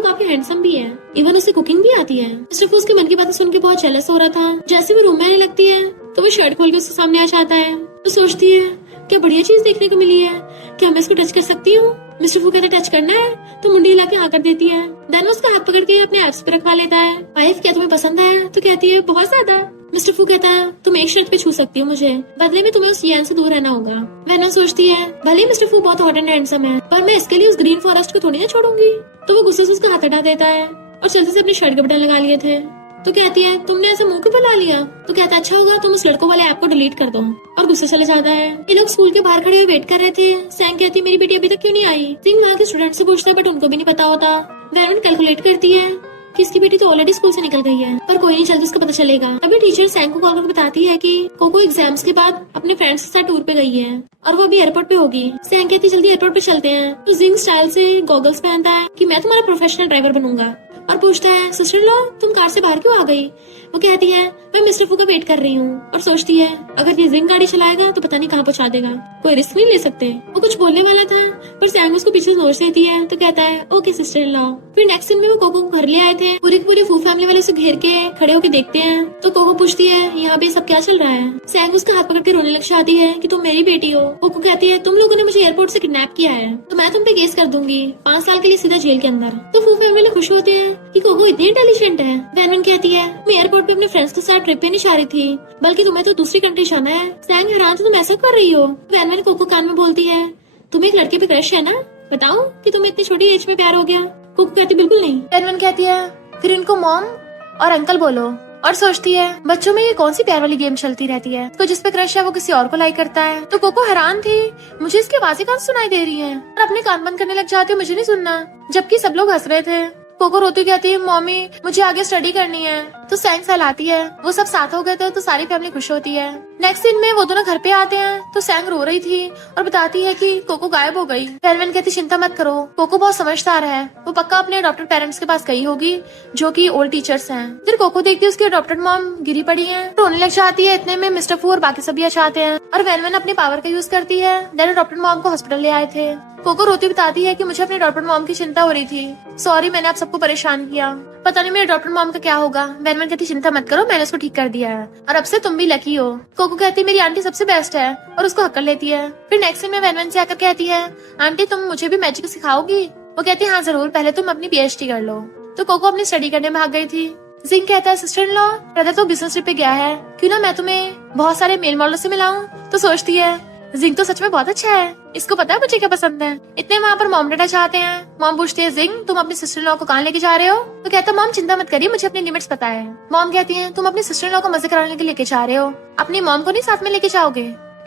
काफी हैंडसम भी है, इवन उसे कुकिंग भी आती है। मिस्टर फू उसके मन की बातें सुन के बहुत जेलस हो रहा था। जैसे वो रूम में आने लगती है तो वो शर्ट खोल के उसके सामने आ जाता है। तो सोचती है क्या बढ़िया चीज देखने को मिली है, क्या मैं इसको टच कर सकती हूँ? मिस्टर फू कहता टच करना है तो मुंडी हिला के हाँ कर देती है। देन उसका हाथ पकड़ के अपने एब्स पे रखवा लेता है। वाइफ क्या तुम्हें पसंद आया? तो कहती है बहुत ज्यादा। मिस्टर फू कहता है तुम एक शर्त पे छू सकती हो मुझे, बदले में तुम्हें उस यान से दूर रहना होगा। वेनम सोचती है भले ही मिस्टर फू बहुत हॉट एंड हैंडसम है पर मैं इसके लिए उस ग्रीन फॉरेस्ट को थोड़ी ना छोड़ूंगी। तो वो गुस्से से उसका हाथ हटा देता है और जल्दी से अपने शर्ट के बटन लगा लिए थे। तो कहती है तुमने ऐसे मुंह क्यों फैला लिया? तो कहता है अच्छा होगा तुम उस लड़कों वाले ऐप को डिलीट कर दो और गुस्से चले जाता है। ये लोग स्कूल के बाहर खड़े हुए वेट कर रहे थे। सैंग कहती है मेरी बेटी अभी तक क्यों नहीं आई? सिंह वहाँ के स्टूडेंट से पूछता है बट उनको भी नहीं पता होता। वेनवेन कैलकुलेट करती है कि इसकी बेटी तो ऑलरेडी स्कूल से निकल गई है, पर कोई नहीं जल्दी उसको पता चलेगा। तभी टीचर सैंग को कॉल करके बताती है कि कोको एग्जाम्स के बाद अपने फ्रेंड्स के साथ टूर पे गई है और वो अभी एयरपोर्ट पे होगी। सैंग कहती है जल्दी एयरपोर्ट पे चलते हैं। तो जिंग स्टाइल से गॉगल्स पहनता है कि मैं तुम्हारा प्रोफेशनल ड्राइवर बनूंगा और पूछता है सिस्टर लॉ तुम कार से बाहर क्यों आ गई? वो कहती है मैं मिस्टर फू का वेट कर रही हूँ और सोचती है अगर ये जिंग गाड़ी चलाएगा तो पता नहीं कहाँ पहुँचा देगा, कोई रिस्क नहीं ले सकते। वो कुछ बोलने वाला था पर सैंग उसको पीछे से नोच देती है। तो कहता है ओके सिस्टर लॉ। फिर नेक्स्ट सीन में वो कोको को घर ले आए थे। पूरी की पूरी फू फैमिली वाले उसे घेर के खड़े होके देखते हैं। तो कोको पूछती है यहाँ पे सब क्या चल रहा है? सैंग उसका हाथ पकड़ के रोने लग जाती है कि तुम मेरी बेटी हो। कोको कहती है तुम लोगों ने मुझे एयरपोर्ट से किडनैप किया है तो मैं तुम पे केस कर दूंगी 5 साल के लिए सीधा जेल के अंदर। तो फू फैमिली खुश होते हैं कि कोको इतनी इंटेलिजेंट है। वेनवेन कहती है मैं एयरपोर्ट पे अपने फ्रेंड्स के साथ ट्रिप पे नहीं जा रही थी बल्कि तुम्हें तो दूसरी कंट्री जाना है। सैंग हैरान से तुम ऐसा कर रही हो? वेनवेन कोको कान में बोलती है तुम्हें एक लड़के पे क्रश है ना, बताओ कि तुम्हें इतनी छोटी एज में प्यार हो गया? कोको कहती बिल्कुल नहीं। वेनवेन कहती है फिर इनको मॉम और अंकल बोलो और सोचती है बच्चों में ये कौन सी प्यार वाली गेम चलती रहती है, तो जिस पे क्रश है वो किसी और को लाइक करता है। तो कोको हैरान थी मुझे इसकी आवाजें कहाँ सुनाई दे रही हैं और अपने कान बंद करने लग जाती है मुझे नहीं सुनना, जबकि सब लोग हंस रहे थे। कोको रोती कहती है मम्मी मुझे आगे स्टडी करनी है। तो सैंग सहलाती है। वो सब साथ हो गए थे तो सारी फैमिली खुश होती है। नेक्स्ट सीन में वो दोनों घर पे आते हैं तो सैंग रो रही थी और बताती है कि कोको गायब हो गई। वेनवेन कहती चिंता मत करो, कोको बहुत समझदार है, वो पक्का अपने अडॉप्टेड पेरेंट्स के पास गई होगी जो कि ओल्ड टीचर्स हैं। फिर कोको देखती है उसकी अडॉप्टेड मॉम गिरी पड़ी है, रोने लग जाती है। इतने में मिस्टर फू और बाकी सभी आ जाते हैं और वेनवेन अपनी पावर का यूज करती है। देन अडॉप्टेड मॉम को हॉस्पिटल ले आए थे। कोको रोती बताती है कि मुझे अपनी अडॉप्टेड मॉम की चिंता हो रही थी, सॉरी मैंने आप सबको परेशान किया, पता नहीं मेरे अडॉप्टेड मॉम का क्या होगा। वेनवेन कहती चिंता मत करो मैंने उसको ठीक कर दिया है और अब से तुम भी लकी हो। कोको कहती मेरी आंटी सबसे बेस्ट है और उसको हक्कर लेती है। फिर नेक्स्ट सीन में वेनवेन से आकर कहती है आंटी तुम मुझे भी मैजिक सिखाओगी? वो कहती है हाँ जरूर, पहले तुम अपनी PhD कर लो। तो कोको अपनी स्टडी करने भाग गई थी। जिंग कहता है सिस्टर इन लॉ ब्रदर तो बिजनेस ट्रिप पे गया है, क्यों ना मैं तुम्हें बहुत सारे मेल मॉडल से मिलाऊं। तो सोचती है जिंग तो सच में बहुत अच्छा है, इसको पता है मुझे क्या पसंद है। इतने वहाँ पर मॉम डैडा चाहते हैं। मॉम पूछती है जिंग तुम अपनी सिस्टर इन लॉ को कहाँ लेके जा रहे हो? तो कहता मॉम चिंता मत करिए मुझे अपनी लिमिट्स पता है। मॉम कहती है तुम अपनी सिस्टर इन लॉ को मजे कराने के लेके जा रहे हो, अपनी मॉम को नहीं साथ में लेके जाओगे?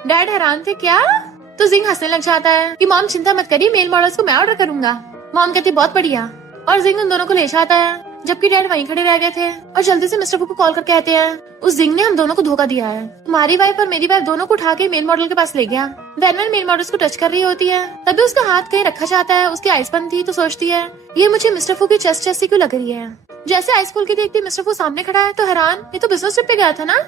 डैड हैरान थे क्या? तो जिंग हंसने लग जाता है कि मॉम चिंता मत करिए, मेल मॉडल्स को मैं ऑर्डर करूंगा। मॉम कहती बहुत बढ़िया, और जिंग उन दोनों को ले जाता है, जबकि डैड वहीं खड़े रह गए थे और जल्दी से मिस्टर फू को कॉल कर कहते हैं उस जिंग ने हम दोनों को धोखा दिया है, तुम्हारी वाइफ और मेरी वाइफ दोनों को उठा के मेल मॉडल के पास ले गया। वैनवन मेल मॉडल्स को टच कर रही होती है, तभी उसका हाथ कहीं रखा जाता है, उसकी आइस बंद थी तो सोचती है ये मुझे मिस्टर फू की चेस्ट जैसी क्यों लग रही है। जैसे आइस खोल के देखती मिस्टर फू सामने खड़ा है तो हैरान, ये तो बिजनेस ट्रिप पे गया था ना,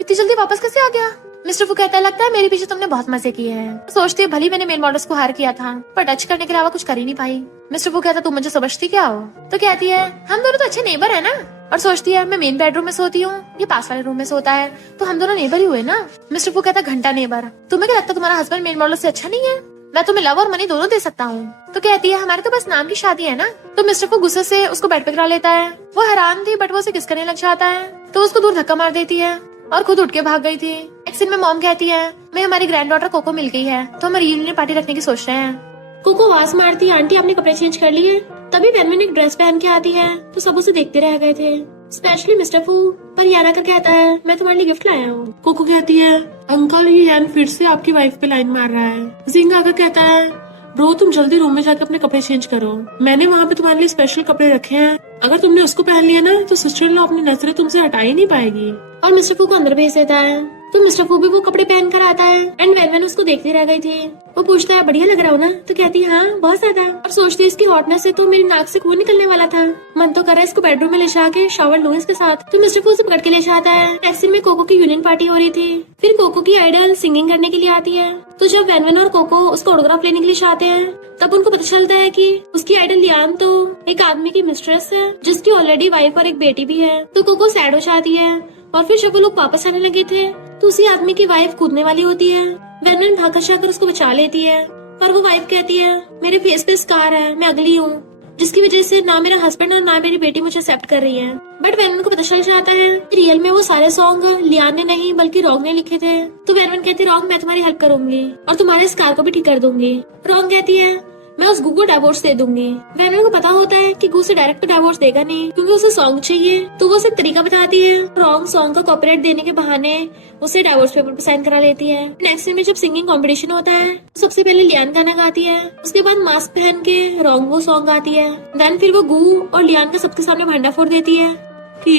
इतनी जल्दी वापस कैसे आ गया। मिस्टर फू कहता है लगता है मेरे पीछे तुमने बहुत मजे किए हैं। सोचती है भली मैंने मेल मॉडल्स को हायर किया था पर टच करने के अलावा कुछ कर ही नहीं पाई। मिस्टर फू कहता तुम मुझे समझती क्या हो, तो कहती है हम दोनों तो अच्छे नेबर है ना, और सोचती है मैं मेन बेडरूम में सोती हूँ, ये पास वाले रूम में सोता है, तो हम दोनों नेबर ही हुए ना। मिस्टर फू कहता घंटा नेबर, तुम्हें क्या लगता है तुम्हारा हस्बैंड मेल मॉडल से अच्छा नहीं है, मैं तुम्हें लव और मनी दोनों दे सकता हूँ। तो कहती है हमारे तो बस नाम की शादी है ना। तो मिस्टर फू गुस्से से उसको बेड पे गिरा लेता है। वो हैरान थी बट वो उसे किस करने लग जाता है, तो उसको दूर धक्का मार देती है और खुद उठ के भाग गई थी। एक सीन में मॉम कहती है मैं हमारी ग्रैंड डॉटर कोको मिल गई है तो हम रियूनियन पार्टी रखने की सोच रहे हैं। कोको आवाज मारती आंटी आपने कपड़े चेंज कर लिए। तभी वैनवन एक ड्रेस पहन के आती है तो सब उसे देखते रह गए थे, स्पेशली मिस्टर फू। पर याना का कहता है मैं तुम्हारे लिए गिफ्ट लाया हूँ। कोको कहती है अंकल ये यान फिर से आपकी वाइफ पे लाइन मार रहा है। जिंग आकर कहता है ब्रो तुम जल्दी रूम में जाकर अपने कपड़े चेंज करो, मैंने वहाँ पे तुम्हारे लिए स्पेशल कपड़े रखे हैं, अगर तुमने उसको पहन लिया ना तो सिस्टर इन लॉ अपनी नजरें तुमसे हटा ही नहीं पाएगी। और मिस्टर फू को अंदर भेज देता है। तो मिस्टर फू भी वो कपड़े पहन कर आता है एंड वैनवन उसको देखती रह गई थी। वो पूछता है बढ़िया लग रहा हो ना, तो कहती है हाँ बहुत ज्यादा, और सोचती है इसकी हॉटनेस से तो मेरी नाक से खून निकलने वाला था, मन तो कर रहा है इसको बेडरूम में ले जाके शावर लूं इसके साथ। तो मिस्टर फू उसे पकड़ के ले जाता है। टैक्सी में कोको की यूनियन पार्टी हो रही थी। फिर कोको की आइडल सिंगिंग करने के लिए आती है। तो जब वैनवन और कोको उसको ऑटोग्राफ लेने के लिए जाते हैं तब उनको पता चलता है कि उसकी आइडल लियान तो एक आदमी की मिस्ट्रेस है जिसकी ऑलरेडी वाइफ और एक बेटी भी है। तो कोको सैड हो जाती है। और फिर जब वो लोग वापस आने लगे थे तो उसी आदमी की वाइफ कूदने वाली होती है। वैनवन भाग जाकर उसको बचा लेती है, पर वो वाइफ कहती है मेरे फेस पे स्कार है, मैं अगली हूँ, जिसकी वजह से ना मेरा हस्बैंड और ना मेरी बेटी मुझे एक्सेप्ट कर रही है। बट वैनवन को पता चल जाता है रियल में वो सारे सॉन्ग लियान ने नहीं बल्कि रॉन्ग ने लिखे थे। तो वैनवन कहती है रॉन्ग मैं तुम्हारी हेल्प करूंगी और तुम्हारे स्कार को भी ठीक कर दूंगी। रॉन्ग कहती है मैं उस गू को डिवोर्स दे दूंगी। वैनवन को पता होता है कि गू से डायरेक्ट डिवोर्स देगा नहीं क्योंकि उसे सॉन्ग चाहिए, तो वो उसे एक तरीका बताती है। रॉन्ग सॉन्ग का कॉपीराइट देने के बहाने उसे डिवोर्स पेपर पे साइन करा लेती है। नेक्स्ट दिन में जब सिंगिंग कंपटीशन होता है सबसे पहले लियान गाना गाती है, उसके बाद मास्क पहन के रॉन्ग वो सॉन्ग गाती है। देन फिर वो गू और लियान का सबके सामने भांडा फोड़ देती है कि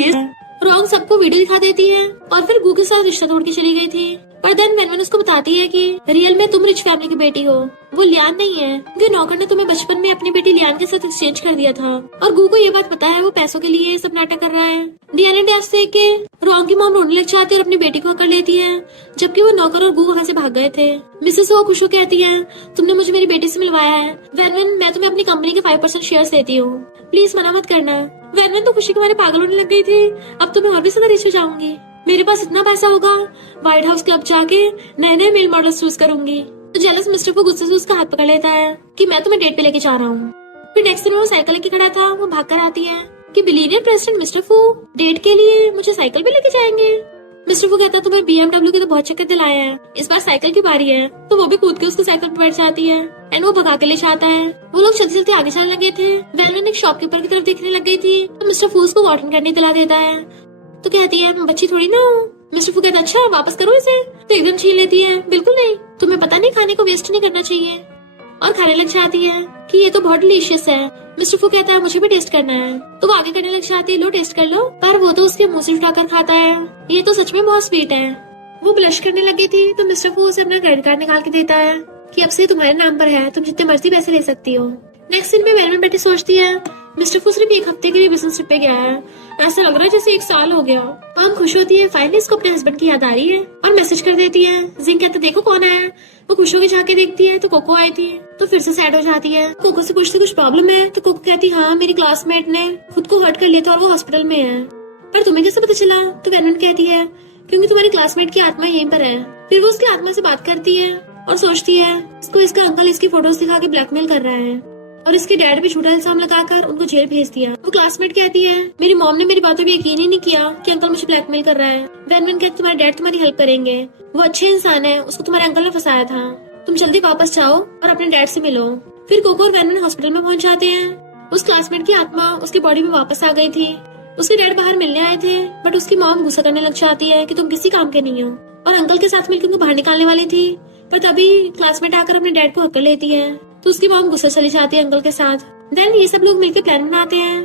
रॉन्ग सबको वीडियो दिखा देती है और फिर गू के साथ रिश्ता तोड़ के चली गई थी। पर देन वैनवन उसको बताती है कि रियल में तुम रिच फैमिली की बेटी हो, वो लियान नहीं है, क्योंकि नौकर ने तुम्हें बचपन में अपनी बेटी लियान के साथ एक्सचेंज कर दिया था। और गू को ये बात पता है वो पैसों के लिए सब नाटक कर रहा है। डियाना डैस देख के रॉन्ग की मॉम रोने लग जाती है और अपनी बेटी को पकड़ लेती है, जबकि वो नौकर और गू वहाँ से भाग गए थे। मिसेस वो खुश हो कहती है तुमने मुझे मेरी बेटी से मिलवाया है वैनवन, मैं तुम्हें अपनी कंपनी के 5% शेयर्स देती हूँ, प्लीज मना मत करना। वैनवन तो खुशी के मारे पागल होने लग गई थी, अब तो मैं और भी ज्यादा रिच हो जाऊंगी, मेरे पास इतना पैसा होगा व्हाइट हाउस क्लब जाके नए नए मेल मॉडल्स चूज करूंगी। तो जेलस मिस्टर को गुस्से से उसका हाथ पकड़ लेता है कि मैं तुम्हें डेट पे लेके जा रहा हूँ। फिर नेक्स्ट दिन वो साइकिल लेके खड़ा था, वो भाग कर आती है कि बिलियनियर प्रेसिडेंट मिस्टर फू डेट के लिए मुझे साइकिल पे लेके जाएंगे। मिस्टर फू कहता है तुम्हें BMW के तो बहुत चक्कर दिलाया है, इस बार साइकिल की बारी है। तो वो भी कूद के उसकी साइकिल पे बैठ जाती है एंड वो भगा के ले जाता है। वो लोग चलते चलते आगे चलने लगे थे। वैनवन एक शॉपकीपर की तरफ देखने लग गई थी तो मिस्टर फू उसको वार्निंग करने दिला देता है। तो कहती है मैं बच्ची थोड़ी ना हूँ। मिस्टर फू कहता अच्छा वापस करो इसे, तो एकदम छीन लेती है बिल्कुल नहीं, तुम्हें पता नहीं खाने को वेस्ट नहीं करना चाहिए, और खाने लग जाती है कि ये तो बहुत डिलीशियस है। मिस्टर फू कहता है मुझे भी टेस्ट करना है, तो वो आगे करने लग जाती है लो टेस्ट कर लो, पर वो तो उसके मुंह से उठाकर खाता है, ये तो सच में बहुत स्वीट है। वो ब्लश करने लगी थी तो मिस्टर फू उसे अपना क्रेडिट कार्ड निकाल के देता है कि अब से तुम्हारे नाम पर है, तुम जितने मर्जी पैसे ले सकती हो। नेक्स्ट दिन में वैनवन बैठी सोचती है मिस्टर फू सिर्फ एक हफ्ते के लिए बिजनेस ट्रिप पे गया है, ऐसा लग रहा है जैसे 1 साल हो गया। मॉम खुश होती है फाइनली इसको अपने हस्बैंड की याद आ रही है और मैसेज कर देती है। जिंग कहता देखो कौन है। वो खुश होकर जाके देखती है तो कोको आई थी, तो फिर से सैड हो जाती है। कोको से पूछती कुछ प्रॉब्लम है, तो कोको कहती हाँ मेरी क्लासमेट ने खुद को हर्ट कर लिया था और वो हॉस्पिटल में है। पर तुम्हें कैसे पता चला? तो वैनवन कहती है क्योंकि तुम्हारी क्लासमेट की आत्मा यहीं पर है। फिर वो उसकी आत्मा से बात करती है और सोचती है इसको इसका अंकल इसकी फोटोज दिखा के ब्लैकमेल कर रहा है और इसके डैड भी झूठा इल्जाम लगाकर उनको जेल भेज दिया। वो क्लासमेट कहती है मेरी मॉम ने मेरी बातों पे यकीन ही नहीं किया कि अंकल मुझे ब्लैकमेल कर रहा है। वैनवन कहती तुम्हारे डैड तुम्हारी हेल्प करेंगे, वो अच्छे इंसान है, उसको तुम्हारे अंकल ने फंसाया था, तुम जल्दी वापस जाओ और अपने डैड से मिलो। फिर कोको और वैनवन हॉस्पिटल में पहुंच जाते हैं। उस क्लासमेट की आत्मा उसकी बॉडी में वापस आ गई थी। उसके डैड बाहर मिलने आए थे बट उसकी मॉम गुस्सा करने लग जाती है कि तुम किसी काम के नहीं हो, और अंकल के साथ मिलकर उनको बाहर निकालने वाली थी पर तभी क्लासमेट आकर अपने डैड को हक्कर लेती है तो उसकी मॉम गुस्सा चली जाती है अंकल के साथ। देन ये सब लोग मिलकर प्लान बनाते हैं।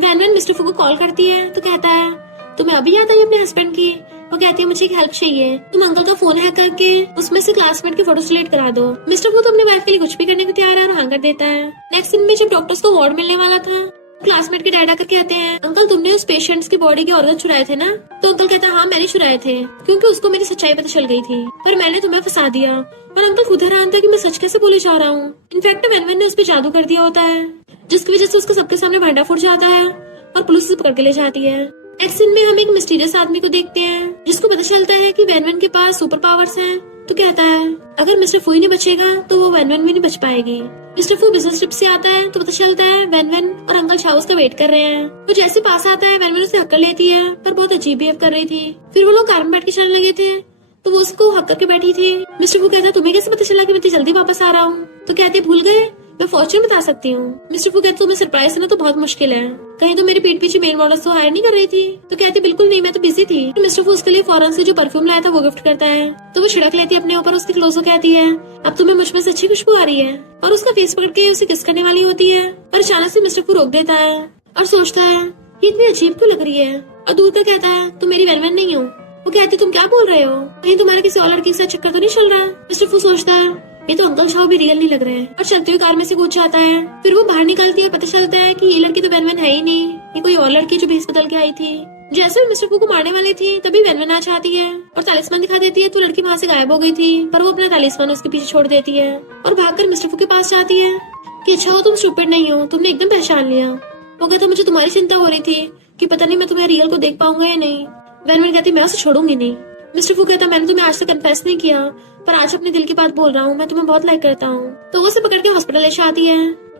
वैन मिस्टर फू को कॉल करती है तो कहता है तुम्हें अभी याद आई अपने हस्बैंड की। वो कहती है मुझे एक हेल्प चाहिए, तुम अंकल का फोन हैक करके उसमें से क्लासमेट की फोटो डिलीट करा दो। मिस्टर फू तो अपने वाइफ के लिए कुछ भी करने को तैयार है और हाँ कर देता है। नेक्स्ट दिन में जब डॉक्टर्स को वार्ड मिलने वाला था, क्लासमेट के डैड आकर कहते हैं अंकल तुमने उस पेशेंट्स की बॉडी के ऑर्गन चुराए थे ना। तो अंकल कहता है हाँ मैंने चुराए थे क्योंकि उसको मेरी सच्चाई पता चल गई थी, पर मैंने तुम्हें फंसा दिया। और अंकल खुद हैरान था कि मैं सच कैसे बोले जा रहा हूँ। इनफैक्ट वैन ने उस पर जादू कर दिया होता है जिसकी वजह से उसका सबके सामने भांडा फूट जाता है और पुलिस उसे पकड़ के ले जाती है। नेक्स्ट सीन में हम एक मिस्टीरियस आदमी को देखते हैं जिसको पता चलता है कि वैन के पास सुपर पावर्स हैं। तो कहता है अगर मिस्टर फू ही नहीं बचेगा तो वो वैन भी नहीं बच पाएगी। मिस्टर फू बिजनेस ट्रिप से आता है तो पता चलता है वैन और अंकल छाओ उसका वेट कर रहे हैं। वो जैसे पास आता है वैन उसे हक्कर लेती है पर बहुत अजीब बिहेव कर रही थी। फिर वो लोग कार में बैठ के चलने लगे थे तो वो उसको हक करके बैठी थी। मिस्टर फू कहता है तुम्हें कैसे पता चला कि मैं इतनी जल्दी वापस आ रहा हूँ। तो कहते भूल गए, मैं फॉर्च्यून बता सकती हूँ। मिस्टर फू कहते तुम्हें सरप्राइज देना तो बहुत मुश्किल है, कहीं तो मेरे पीठ पीछे मेल मॉडल्स तो हायर नहीं कर रही थी। तो कहती बिल्कुल नहीं, मैं तो बिजी थी। तो मिस्टर फू उसके लिए फॉरन से जो परफ्यूम लाया था वो गिफ्ट करता है तो वो छिड़क लेती है अपने ऊपर उसके क्लोज को कहती है अब तुम्हें मुझ में से अच्छी खुशबू आ रही है और उसका फेस पकड़ के उसे किस करने वाली होती है। पर अचानक से मिस्टर फू रोक देता है और सोचता है ये इतनी अजीब क्यों लग रही है और दूर तक कहता है तुम मेरी वैन नहीं हो। वो कहती तुम क्या बोल रहे हो, कहीं तुम्हारा किसी और लड़की से चक्कर तो नहीं चल रहा। मिस्टर फू सोचता है ये तो अंकल छाओ भी रियल नहीं लग रहे हैं और चलते हुए कार में से कूद जाता है। फिर वो बाहर निकलती है, पता चलता है कि ये लड़की तो वैन है ही नहीं, ये कोई और लड़की जो भेस बदल के आई थी। जैसे भी मिस्टर फू को मारने वाली थी तभी वैन आ जाती है और तालिस्मान दिखा देती है तो लड़की वहाँ से गायब हो गई थी पर वो अपना तालिस्मान उसके पीछे छोड़ देती है और भागकर मिस्टर फू के पास जाती है कि अच्छा हो तुम स्टूपिड नहीं हो, तुमने एकदम पहचान लिया। वो कहता मुझे तुम्हारी चिंता हो रही थी कि पता नहीं मैं तुम्हें रियल को देख पाऊंगा या नहीं। वैन कहती मैं उसे छोड़ूंगी नहीं। मिस्टर फू कहता मैंने तुम्हें आज तक कन्फेस नहीं किया पर आज अपने दिल की बात बोल रहा हूँ, मैं तुम्हें बहुत लाइक करता हूँ। तो वो उसे पकड़ के हॉस्पिटल ले जाती है।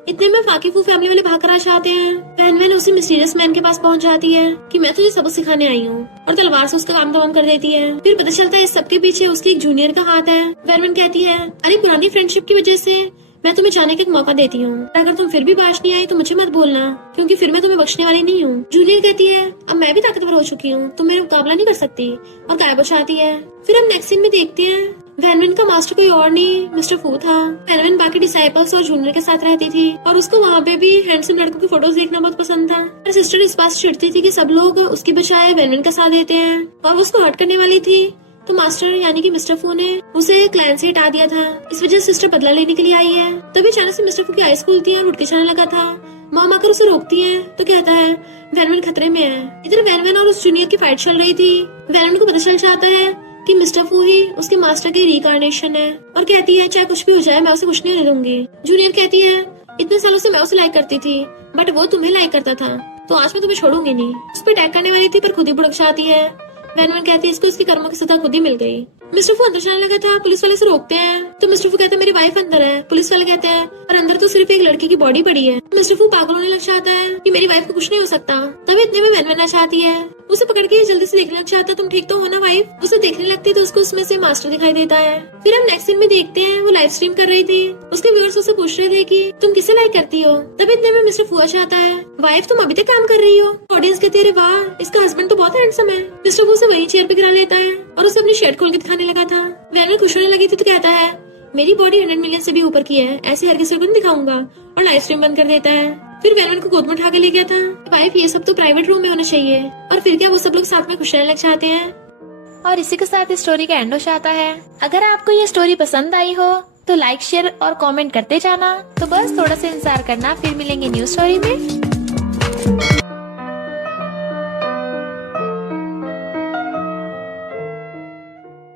इतने में फाकी फू फैमिली वाले भाग कर आ जाते हैं। वैन उसी मिस्टीरियस मैन के पास पहुंच जाती है कि मैं तुझे सबक सिखाने आई हूँ और तलवार से उसका काम तमाम कर देती है। फिर पता चलता है इस सबके पीछे उसकी एक जूनियर का हाथ है। वैन कहती है अरे पुरानी फ्रेंडशिप की वजह से मैं तुम्हें जाने का एक मौका देती हूँ, अगर तुम फिर भी बाज नहीं आई तो मुझे मत बोलना क्योंकि फिर मैं तुम्हें बख्शने वाली नहीं हूँ। जूनियर कहती है अब मैं भी ताकतवर हो चुकी हूँ, तुम मेरा मुकाबला नहीं कर सकती और गायब हो जाती है। फिर हम नेक्स्ट सीन में देखते हैं वैन का मास्टर कोई और नहीं मिस्टर फू था। वैन बाकी डिसाइपल्स और जूनियर के साथ रहती थी और उसको वहाँ पे भी हैंडसम लड़कों की फोटोज देखना बहुत पसंद था। और सिस्टर इस बात से चिढ़ती थी कि सब लोग उसकी बजाय वैन का साथ देते हैं और वो उसको हर्ट करने वाली थी। तो मास्टर यानी कि मिस्टर फू ने उसे क्लाइंट से हटा दिया था, इस वजह से सिस्टर बदला लेने के लिए आई है। तभी अचानक से मिस्टर फू की आईज खुलती है और उठ के चलने लगा था। मॉम आकर उसे रोकती है तो कहता है वैन खतरे में है। इधर वैन और उस जूनियर की फाइट चल रही थी। वैन को पता चल जाता है कि मिस्टर फू ही उसके मास्टर की रिकार्नेशन है और कहती है चाहे कुछ भी हो जाए मैं उसे कुछ नहीं दूंगी। जूनियर कहती है इतने सालों से मैं उसे लाइक करती थी बट वो तुम्हें लाइक करता था तो आज मैं तुम्हें छोड़ूंगी नहीं। उस पर अटैक करने वाली थी पर खुद ही भुड़क जाती है। वैन कहती है इसको इसके कर्मों की सजा खुद ही मिल गई। मिस्टर फू अंदर जाने लगा था, पुलिस वाले से रोकते हैं तो मिस्टर फू कहता है मेरी वाइफ अंदर है। पुलिस वाले कहते हैं पर अंदर तो सिर्फ एक लड़की की बॉडी पड़ी है। मिस्टर फू पागल होने लग जाता है कि मेरी वाइफ को कुछ नहीं हो सकता। तभी इतने में वैन आ जाती है, उसे पकड़ के जल्दी से देखने लग जाता तुम ठीक तो हो ना वाइफ। उसे देखने लगती तो उसको उसमें से मास्टर दिखाई देता है। फिर हम नेक्स्ट सीन में देखते हैं वो लाइव स्ट्रीम कर रही थी, उसके व्यूअर्स उससे पूछ रहे थे कि तुम किसे लाइक करती हो। तभी इतने में मिस्टर फू आ जाता है वाइफ तुम अभी तक काम कर रही हो। ऑडियंस कहती है वाह इसका हस्बैंड तो बहुत हैंडसम है। मिस्टर फू से वही चेयर पे गिरा लेता है और उसे अपनी शर्ट खोल के दिखाने लगा था। वैन खुश होने लगी थी तो कहता है मेरी बॉडी 100 मिलियन से भी ऊपर की है, ऐसे हर किसी को नहीं दिखाऊंगा और लाइव स्ट्रीम बंद कर देता है। फिर वैन को गोद में उठा के ले गया था। वाइफ ये सब तो प्राइवेट रूम में होना चाहिए। और फिर क्या वो सब लोग साथ में खुश रहने लग जाते हैं। और इसी के साथ इस स्टोरी का एंड हो जाता है। अगर आपको ये स्टोरी पसंद आई हो तो लाइक शेयर और कमेंट करते जाना। तो बस थोड़ा सा इंतजार करना, फिर मिलेंगे न्यू स्टोरी में।